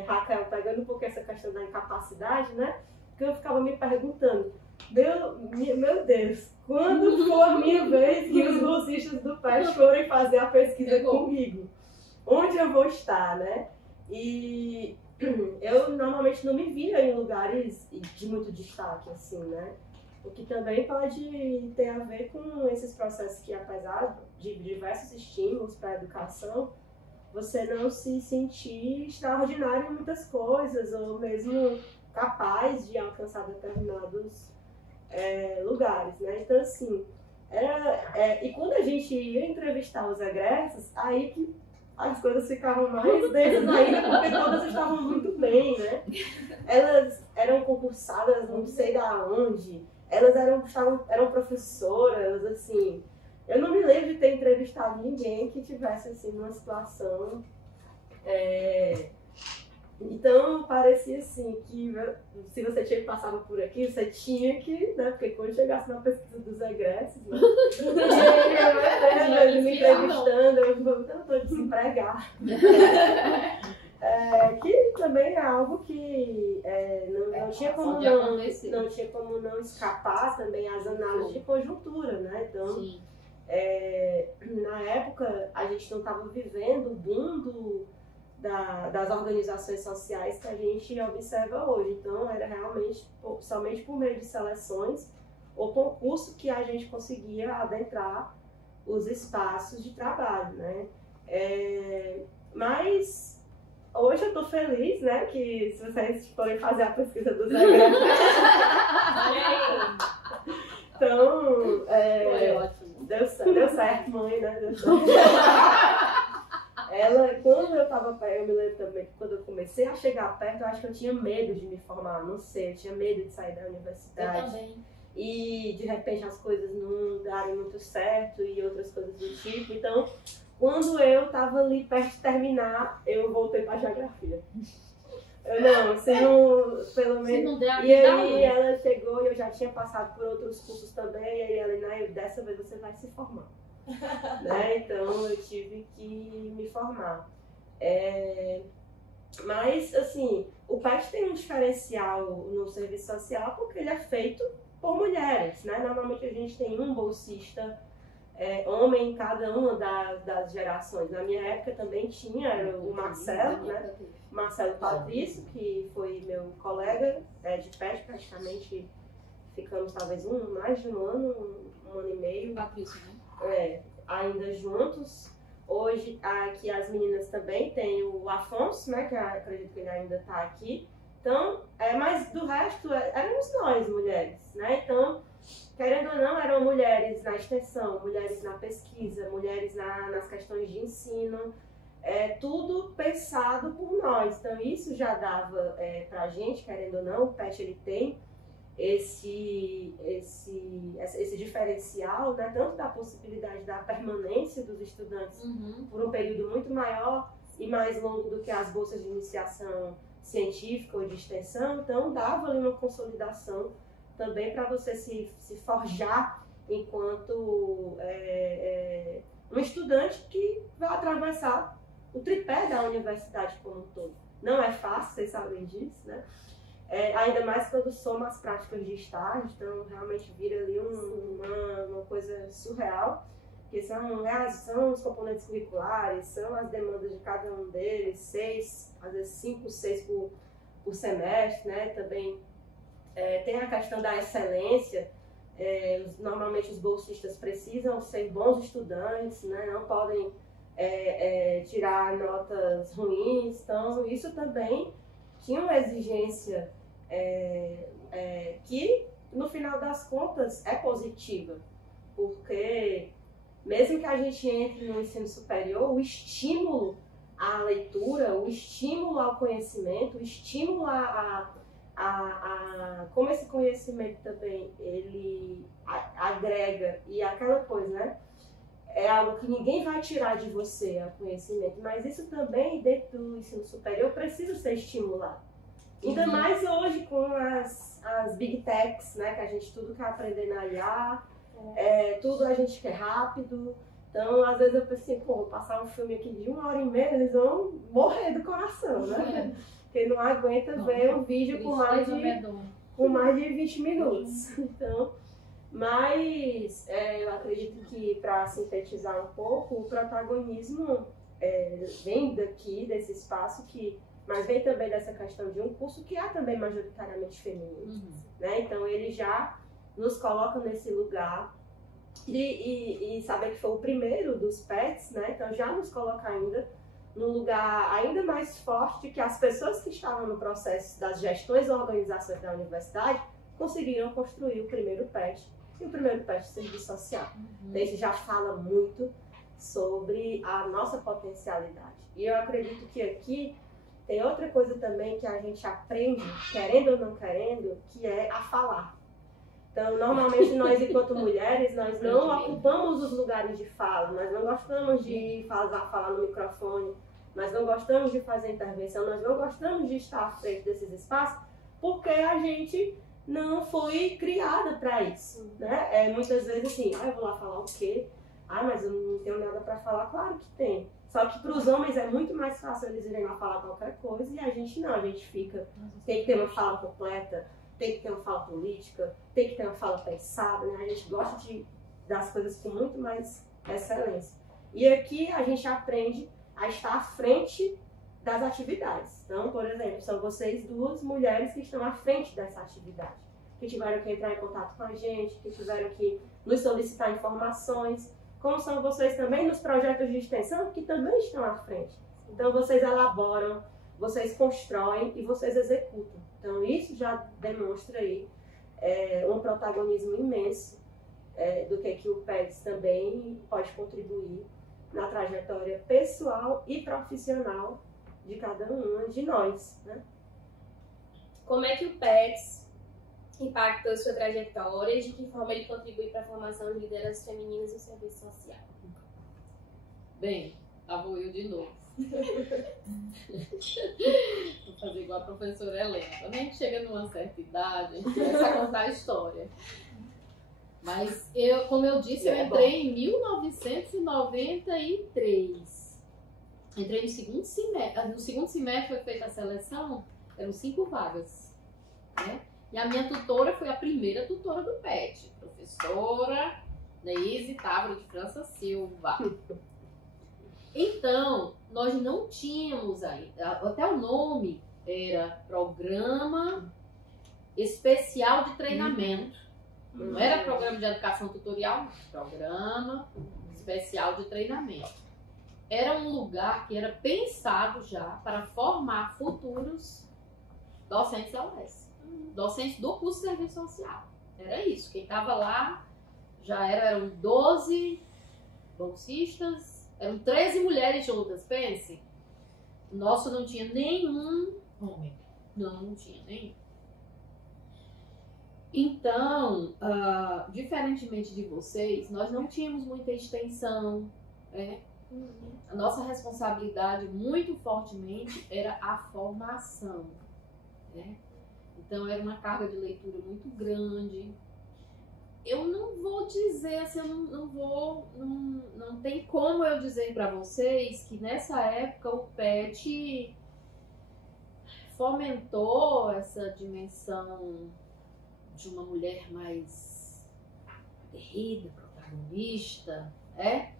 Raquel, pegando um pouco essa questão da incapacidade, né? Porque eu ficava me perguntando, meu Deus, quando for a minha vez que os bolsistas do PET forem fazer a pesquisa comigo? Onde eu vou estar, né? E eu normalmente não me via em lugares de muito destaque, assim, né? O que também pode ter a ver com esses processos que, apesar de diversos estímulos para a educação, você não se sentir extraordinário em muitas coisas, ou mesmo capaz de alcançar determinados lugares, né? Então, assim, e quando a gente ia entrevistar os egressos, aí que as coisas ficavam mais densas ainda, porque todas estavam muito bem, né? Elas eram concursadas não sei da onde, elas eram professoras, assim. Eu não me lembro de ter entrevistado ninguém que tivesse, assim, numa situação... Então, parecia assim, que se você tinha que passar por aqui, você tinha que, né? Porque quando chegasse na pesquisa dos egressos, né? Ele me entrevistando, eu estou desempregada. Que também é algo que não tinha como não escapar também às análises de conjuntura, né? Então, na época, a gente não estava vivendo o boom das organizações sociais que a gente observa hoje. Então, era realmente somente por meio de seleções ou concurso que a gente conseguia adentrar os espaços de trabalho, né? Mas hoje eu estou feliz, né, que se vocês forem fazer a pesquisa dos egressos... Então, deu certo, mãe, né? Deu certo. Quando eu estava perto, eu me lembro também que quando eu comecei a chegar perto, eu acho que eu tinha medo de me formar, não sei, eu tinha medo de sair da universidade. Eu também. E de repente as coisas não darem muito certo e outras coisas do tipo. Então, quando eu estava ali perto de terminar, eu voltei para a geografia. Pelo menos. Se não der, e aí ela chegou e eu já tinha passado por outros cursos também, e aí ela, dessa vez você vai se formar. Né? Então eu tive que me formar. Mas, assim, o PET tem um diferencial no serviço social porque ele é feito por mulheres, né? Normalmente a gente tem um bolsista homem em cada uma das gerações. Na minha época também tinha o Marcelo, né? Marcelo Patrício, que foi meu colega de PET, praticamente ficamos talvez mais de um ano e meio. Patrícia, né? Ainda juntos. Hoje, aqui as meninas também tem o Afonso, né, que eu acredito que ele ainda está aqui. Então, mas do resto, éramos nós, mulheres, né? Então, querendo ou não, eram mulheres na extensão, mulheres na pesquisa, mulheres nas questões de ensino, tudo pensado por nós. Então, isso já dava pra gente, querendo ou não, o PET ele tem esse diferencial, né, tanto da possibilidade da permanência dos estudantes por um período muito maior e mais longo do que as bolsas de iniciação científica ou de extensão, então dava ali uma consolidação também para você se forjar enquanto um estudante que vai atravessar o tripé da universidade como um todo. Não é fácil, vocês sabem disso, né? Ainda mais quando soma as práticas de estágio, então realmente vira ali uma coisa surreal, que são os componentes curriculares, são as demandas de cada um deles, 6, às vezes 5, 6 por semestre, né? Também tem a questão da excelência, normalmente os bolsistas precisam ser bons estudantes, né? Não podem tirar notas ruins, então isso também tinha uma exigência que, no final das contas, é positiva, porque mesmo que a gente entre no ensino superior, o estímulo à leitura, o estímulo ao conhecimento, o estímulo como esse conhecimento também ele agrega, e aquela coisa, né? É algo que ninguém vai tirar de você, o conhecimento, mas isso também, dentro do ensino superior, precisa ser estimulado. Ainda mais hoje com as big techs, né, que a gente tudo quer aprender na IA, tudo a gente quer rápido. Então, às vezes eu penso assim, vou passar um filme aqui de 1h30, eles vão morrer do coração, né? Porque não aguenta ver um vídeo com mais de 20 minutos. Então, mas eu acredito que, para sintetizar um pouco, o protagonismo vem desse espaço mas vem também dessa questão de um curso que é também majoritariamente feminino, né? Então ele já nos coloca nesse lugar e saber que foi o primeiro dos PETs, né? Então já nos coloca ainda num lugar ainda mais forte que as pessoas que estavam no processo das gestões e organizações da universidade conseguiram construir o primeiro PET e o primeiro PET de serviço social. Então isso já fala muito sobre a nossa potencialidade. E eu acredito que aqui tem outra coisa também que a gente aprende, querendo ou não querendo, que é a falar. Então, normalmente nós, enquanto mulheres, nós não ocupamos os lugares de fala, nós não gostamos de falar no microfone, nós não gostamos de fazer intervenção, nós não gostamos de estar à frente desses espaços, porque a gente não foi criada para isso, né? Muitas vezes assim, eu vou lá falar o quê? Mas eu não tenho nada para falar. Claro que tem. Só que para os homens é muito mais fácil eles irem lá falar qualquer coisa e a gente não, a gente fica, tem que ter uma fala completa, tem que ter uma fala política, tem que ter uma fala pensada, né? A gente gosta das coisas com muito mais excelência. E aqui a gente aprende a estar à frente das atividades. Então, por exemplo, são vocês duas mulheres que estão à frente dessa atividade, que tiveram que entrar em contato com a gente, que tiveram que nos solicitar informações, como são vocês também nos projetos de extensão, que também estão à frente. Então, vocês elaboram, vocês constroem e vocês executam. Então, isso já demonstra aí um protagonismo imenso do que o PETS também pode contribuir na trajetória pessoal e profissional de cada uma de nós, né? Como é que o PETS impactou sua trajetória e de que forma ele contribui para a formação de lideranças femininas no serviço social? Bem, lá vou eu de novo. Vou fazer igual a professora Helena. Quando a gente chega numa certa idade, a gente começa a contar a história. Mas, como eu disse, eu entrei em 1993. Entrei no segundo semestre. No segundo semestre foi feita a seleção, eram 5 vagas, né? E a minha tutora foi a primeira tutora do PET, professora Neise Távora de França Silva. Então, nós não tínhamos ainda, até o nome era Programa Especial de Treinamento Não era programa de educação tutorial, programa especial de treinamento. Era um lugar que era pensado já para formar futuros docentes da UES. Docentes do curso de serviço social. Era isso. Quem estava lá eram 12 bolsistas, eram 13 mulheres juntas, pense. O nosso não tinha nenhum homem. Não tinha nenhum. Então, diferentemente de vocês, nós não tínhamos muita extensão, né? A nossa responsabilidade, muito fortemente, era a formação, né? Então, era uma carga de leitura muito grande. Eu não vou dizer, assim, não tem como eu dizer para vocês que nessa época o PET fomentou essa dimensão de uma mulher mais aguerrida, protagonista, né?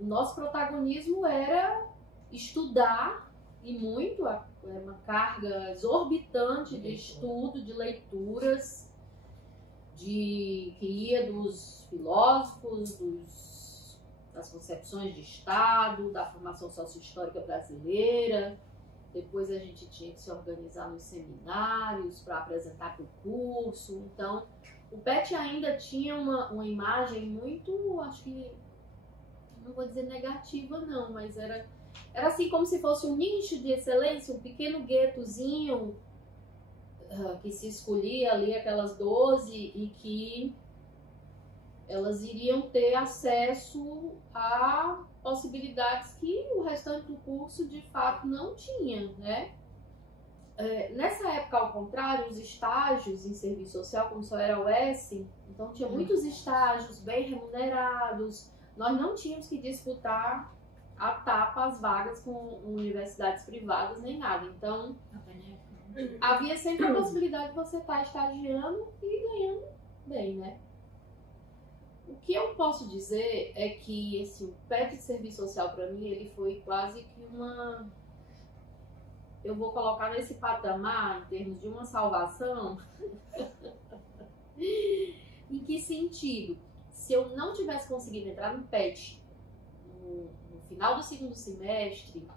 O nosso protagonismo era estudar, e muito, era uma carga exorbitante de estudo, de leituras, que ia dos filósofos, das concepções de Estado, da formação socio-histórica brasileira. Depois a gente tinha que se organizar nos seminários para apresentar para o curso. Então, o PET ainda tinha uma imagem muito, acho que, não vou dizer negativa não, mas era assim como se fosse um nicho de excelência, um pequeno guetozinho que se escolhia ali, aquelas 12, e que elas iriam ter acesso a possibilidades que o restante do curso de fato não tinha, né? Nessa época, ao contrário, os estágios em serviço social, como só era o S, então tinha muitos estágios bem remunerados, nós não tínhamos que disputar a tapa as vagas com universidades privadas nem nada, então havia sempre a possibilidade de você estar estagiando e ganhando bem, né? O que eu posso dizer é que o PET de serviço social para mim, ele foi quase que eu vou colocar nesse patamar, em termos de uma salvação. Em que sentido? Se eu não tivesse conseguido entrar no PET no final do segundo semestre,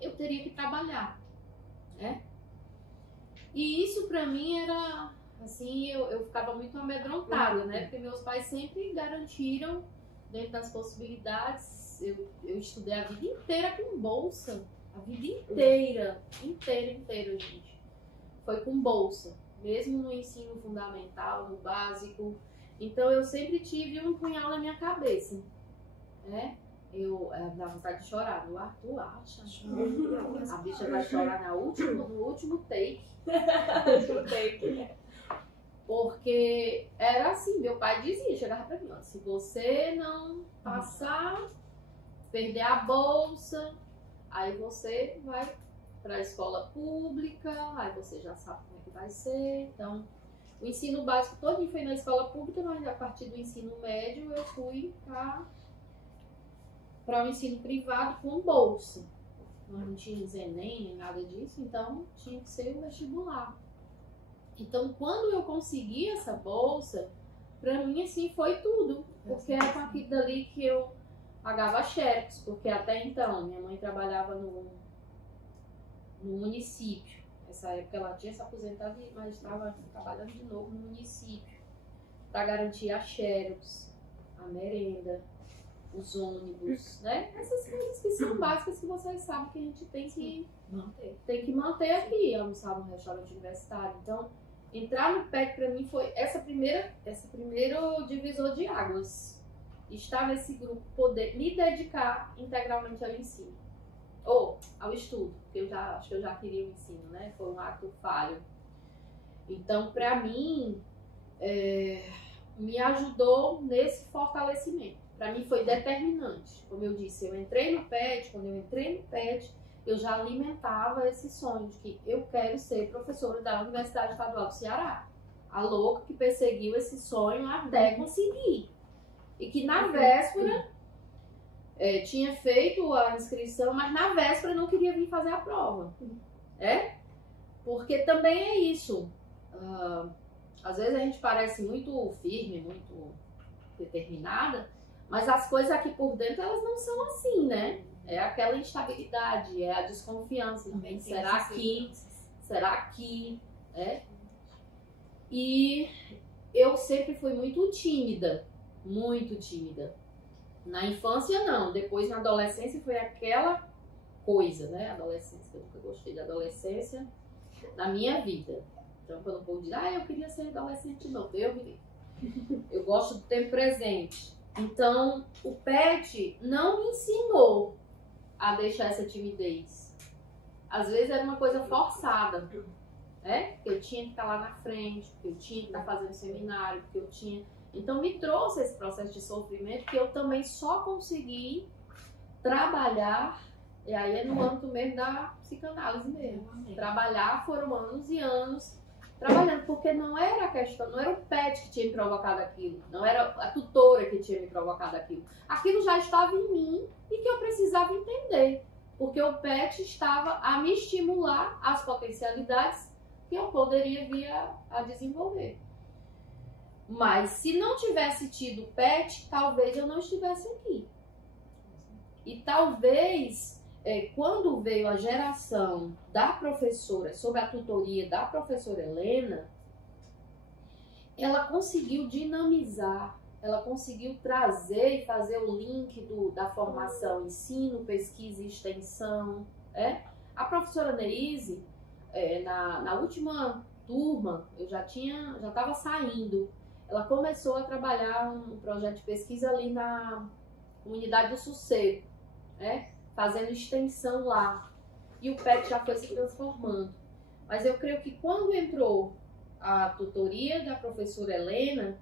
eu teria que trabalhar, né? E isso para mim era... assim, eu ficava muito amedrontada, né? Porque meus pais sempre garantiram, dentro das possibilidades, eu estudei a vida inteira com bolsa. A vida inteira, gente. Foi com bolsa. Mesmo no ensino fundamental, no básico. Então, eu sempre tive um punhal na minha cabeça, né? Eu dá vontade de chorar. O Arthur acha. A bicha vai chorar no último take. Porque era assim, meu pai dizia, chegava pra mim, ó, se você não passar, perder a bolsa, aí você vai pra escola pública, aí você já sabe como é que vai ser. Então, o ensino básico todo foi na escola pública, mas a partir do ensino médio eu fui para o ensino privado com bolsa. Nós não tínhamos Enem nem nada disso, então tinha que ser o vestibular. Então, quando eu consegui essa bolsa, pra mim, assim, foi tudo. Porque era com aquilo dali que eu pagava xerox, porque até então, minha mãe trabalhava no município. Nessa época, ela tinha se aposentado, mas estava trabalhando de novo no município, para garantir a xerox, a merenda, os ônibus, né? Essas coisas que são básicas que vocês sabem que a gente tem que manter aqui, almoçar no restaurante universitário. Então, entrar no PET para mim foi esse primeiro divisor de águas. Estar nesse grupo, poder me dedicar integralmente ao ensino. Ou ao estudo, porque acho que eu já queria o ensino, né? Foi um ato falho. Então, para mim, me ajudou nesse fortalecimento. Para mim foi determinante. Como eu disse, quando eu entrei no PET, eu já alimentava esse sonho de que eu quero ser professora da Universidade Estadual do Ceará. A louca que perseguiu esse sonho até conseguir. E que na véspera tinha feito a inscrição, mas na véspera não queria vir fazer a prova. Porque também é isso. Às vezes a gente parece muito firme, muito determinada, mas as coisas aqui por dentro, elas não são assim, né? É aquela instabilidade, é a desconfiança. Será que? Será que? É? E eu sempre fui muito tímida, muito tímida. Na infância, não. Depois, na adolescência, foi aquela coisa, né? Adolescência, eu nunca gostei de adolescência na minha vida. Então, quando o povo diz, eu queria ser adolescente de novo, eu gosto do tempo presente. Então, o PET não me ensinou a deixar essa timidez. Às vezes era uma coisa forçada, né? Porque eu tinha que estar lá na frente, porque eu tinha que estar fazendo seminário, porque eu tinha... Então, me trouxe esse processo de sofrimento que eu também só consegui trabalhar, e aí é no âmbito mesmo da psicanálise mesmo. Trabalhar foram anos e anos trabalhando, porque não era a questão, não era o PET que tinha me provocado aquilo, não era a tutora que tinha me provocado aquilo. Aquilo já estava em mim e que eu precisava entender, porque o PET estava a me estimular as potencialidades que eu poderia vir a desenvolver. Mas se não tivesse tido o PET, talvez eu não estivesse aqui. E talvez... quando veio a geração da professora, sob a tutoria da professora Helena, ela conseguiu dinamizar, ela conseguiu trazer e fazer o link da formação ensino, pesquisa e extensão. A professora Neise, na última turma, eu já estava saindo, ela começou a trabalhar um projeto de pesquisa ali na Comunidade do Sossego, fazendo extensão lá. E o PET já foi se transformando. Mas eu creio que quando entrou a tutoria da professora Helena,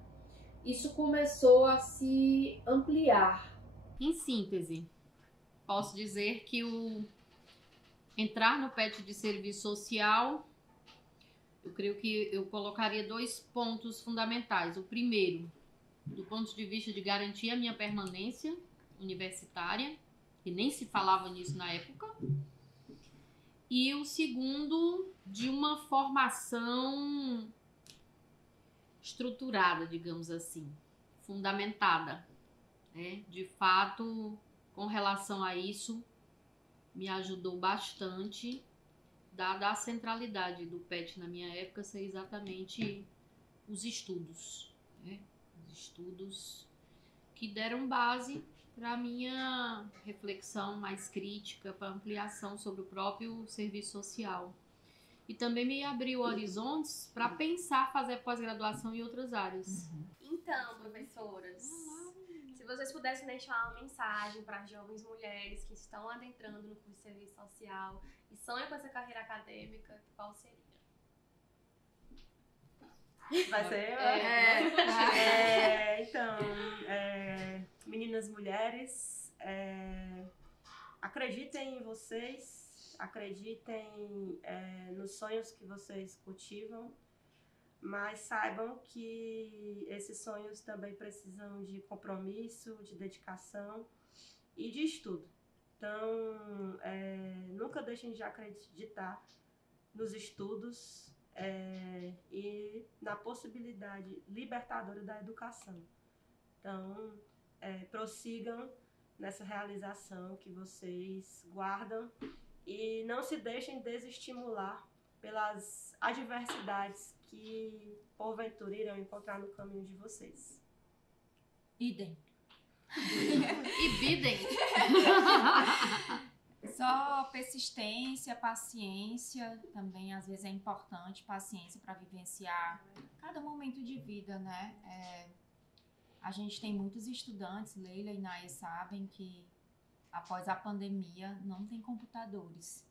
isso começou a se ampliar. Em síntese, posso dizer que entrar no PET de serviço social, eu creio que eu colocaria 2 pontos fundamentais. O primeiro, do ponto de vista de garantir a minha permanência universitária, que nem se falava nisso na época. E o segundo, de uma formação estruturada, digamos assim, fundamentada. De fato, com relação a isso, me ajudou bastante, dada a centralidade do PET na minha época ser exatamente os estudos. Os estudos que deram base para a minha reflexão mais crítica, para ampliação sobre o próprio serviço social. E também me abriu horizontes para pensar fazer pós-graduação em outras áreas. Então, professoras, se vocês pudessem deixar uma mensagem para as jovens mulheres que estão adentrando no curso de serviço social e sonham com essa carreira acadêmica, qual seria? Vai ser Então, meninas, mulheres, acreditem em vocês, acreditem nos sonhos que vocês cultivam, mas saibam que esses sonhos também precisam de compromisso, de dedicação e de estudo. Então, nunca deixem de acreditar nos estudos, e na possibilidade libertadora da educação. Então, prossigam nessa realização que vocês guardam e não se deixem desestimular pelas adversidades que porventura irão encontrar no caminho de vocês. Idem. E bidem. Só persistência, paciência, também às vezes é importante, paciência para vivenciar cada momento de vida, né? A gente tem muitos estudantes, Leila e Nay sabem que após a pandemia não tem computadores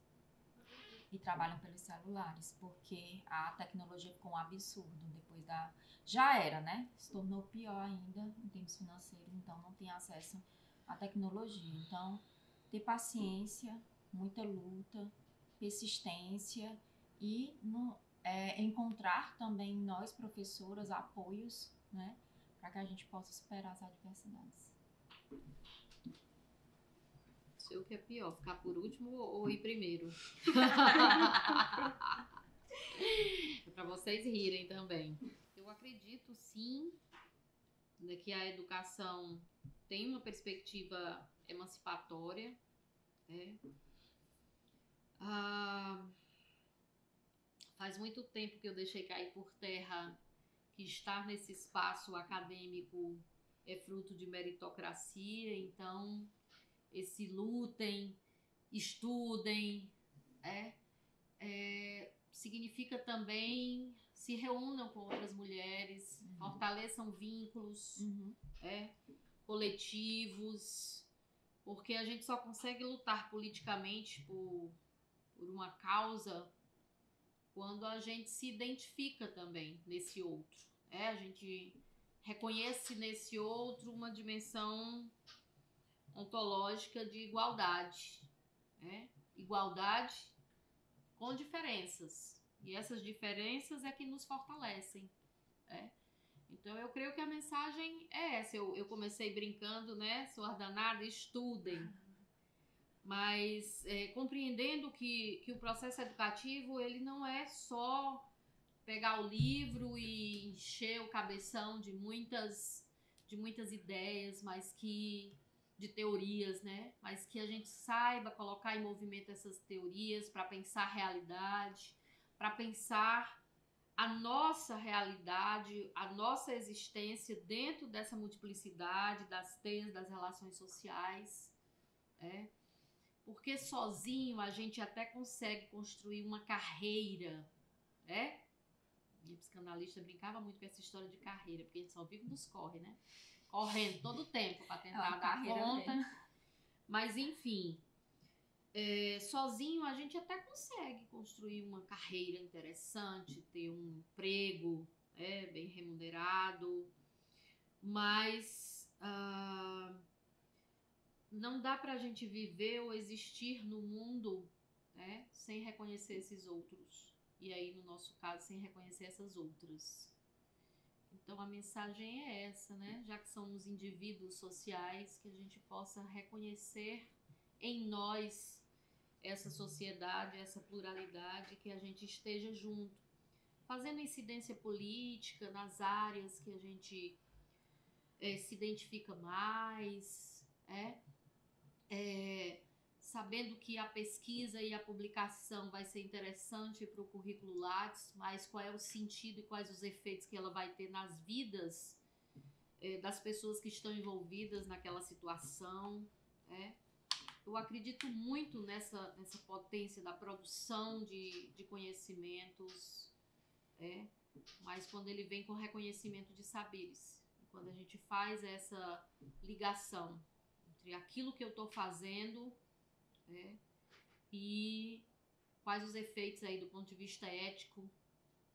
e trabalham pelos celulares, porque a tecnologia ficou um absurdo depois da... Já era, né? Se tornou pior ainda em termos financeiros, então não tem acesso à tecnologia. Então, ter paciência, muita luta, persistência e encontrar também nós, professoras, apoios, né? Para que a gente possa superar as adversidades. Sei o que é pior, ficar por último ou ir primeiro. É para vocês rirem também. Eu eu acredito sim, né, que a educação tem uma perspectiva emancipatória, né? Faz muito tempo que eu deixei cair por terra que estar nesse espaço acadêmico é fruto de meritocracia, então esse lutem, estudem, significa também se reúnam com outras mulheres, fortaleçam vínculos coletivos, porque a gente só consegue lutar politicamente por uma causa quando a gente se identifica também nesse outro. A gente reconhece nesse outro uma dimensão ontológica de igualdade. Igualdade com diferenças. E essas diferenças é que nos fortalecem. Então eu creio que a mensagem é essa. Eu comecei brincando, né? Sou danada, estudem. Mas compreendendo que o processo educativo ele não é só pegar o livro e encher o cabeção de muitas ideias, mas de teorias, né? Mas que a gente saiba colocar em movimento essas teorias para pensar a realidade, para pensar a nossa realidade, a nossa existência dentro dessa multiplicidade das teias das relações sociais, porque sozinho a gente até consegue construir uma carreira, Minha psicanalista brincava muito com essa história de carreira, porque a gente só vive nos corre, né? Correndo todo o tempo para tentar dar conta. Mesmo. Mas enfim, sozinho a gente até consegue construir uma carreira interessante, ter um emprego bem remunerado, mas não dá pra gente viver ou existir no mundo sem reconhecer esses outros. E aí, no nosso caso, sem reconhecer essas outras. Então, a mensagem é essa, né? Já que somos indivíduos sociais, que a gente possa reconhecer em nós essa sociedade, essa pluralidade, que a gente esteja junto, fazendo incidência política nas áreas que a gente se identifica mais, sabendo que a pesquisa e a publicação vai ser interessante para o currículo Lattes, mas qual é o sentido e quais os efeitos que ela vai ter nas vidas das pessoas que estão envolvidas naquela situação. Eu acredito muito nessa potência da produção de conhecimentos, mas quando ele vem com reconhecimento de saberes, quando a gente faz essa ligação entre aquilo que eu estou fazendo e quais os efeitos aí do ponto de vista ético,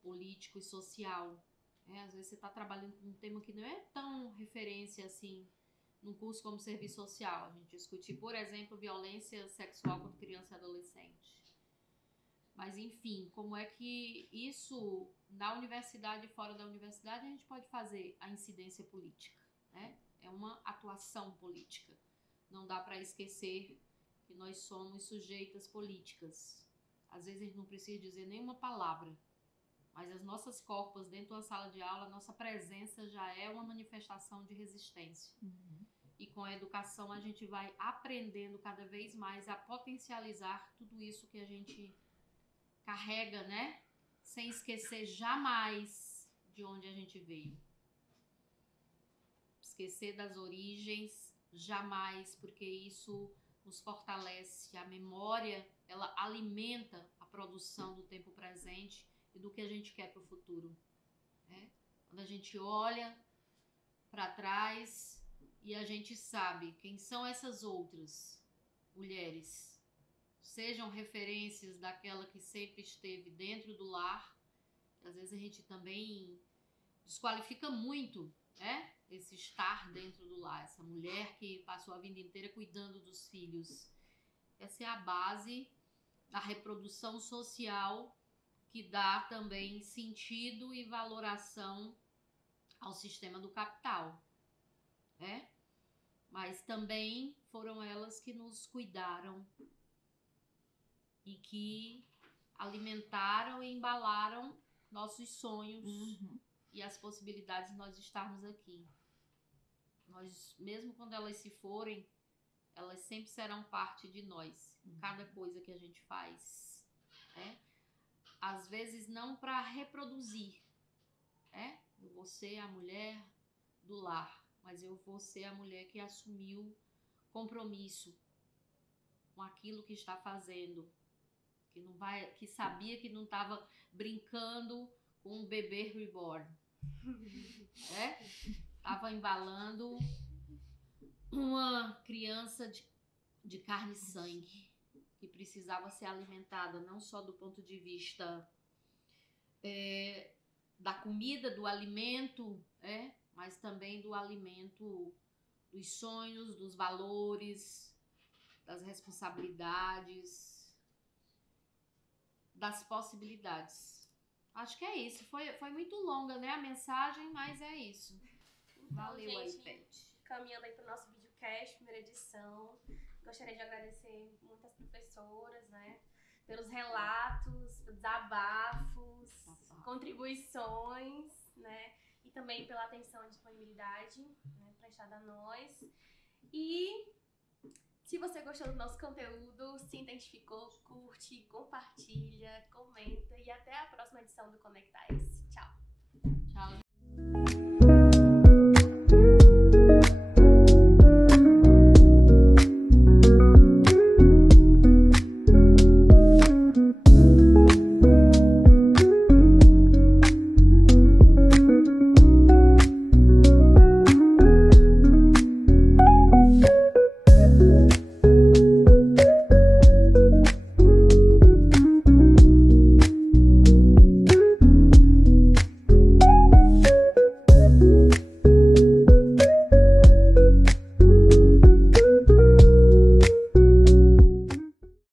político e social. Às vezes você está trabalhando com um tema que não é tão referência assim num curso como serviço social. A gente discute, por exemplo, violência sexual contra criança e adolescente. Mas, enfim, como é que isso, na universidade e fora da universidade, a gente pode fazer a incidência política, É uma atuação política. Não dá para esquecer que nós somos sujeitas políticas. Às vezes a gente não precisa dizer nenhuma palavra, mas as nossas corpas dentro da sala de aula, a nossa presença já é uma manifestação de resistência. E com a educação a gente vai aprendendo cada vez mais a potencializar tudo isso que a gente carrega, sem esquecer jamais de onde a gente veio. Esquecer das origens, jamais, porque isso nos fortalece. A memória, ela alimenta a produção do tempo presente e do que a gente quer para o futuro. Quando a gente olha para trás e a gente sabe quem são essas outras mulheres, sejam referências daquela que sempre esteve dentro do lar, às vezes a gente também desqualifica muito, esse estar dentro do lar, essa mulher que passou a vida inteira cuidando dos filhos. Essa é a base da reprodução social que dá também sentido e valoração ao sistema do capital, Mas também foram elas que nos cuidaram e que alimentaram e embalaram nossos sonhos, e as possibilidades de nós estarmos aqui. Nós, mesmo quando elas se forem, elas sempre serão parte de nós, em cada coisa que a gente faz, né? Às vezes não para reproduzir, né? Eu vou ser a mulher do lar, mas eu vou ser a mulher que assumiu compromisso com aquilo que está fazendo, que sabia que não estava brincando com um bebê reborn, estava embalando uma criança de carne e sangue que precisava ser alimentada não só do ponto de vista da comida, do alimento, mas também do alimento dos sonhos, dos valores, das responsabilidades, das possibilidades. Acho que é isso. Foi muito longa, né, a mensagem, mas é isso. Então, Valeu aí, gente, Pet. caminhando aí para o nosso videocast, primeira edição. Gostaria de agradecer muitas professoras, né? Pelos relatos, desabafos, contribuições, né? E também pela atenção e disponibilidade, né, prestada a nós. E se você gostou do nosso conteúdo, se identificou, curte, compartilha, comenta e até a próxima edição do Conectar.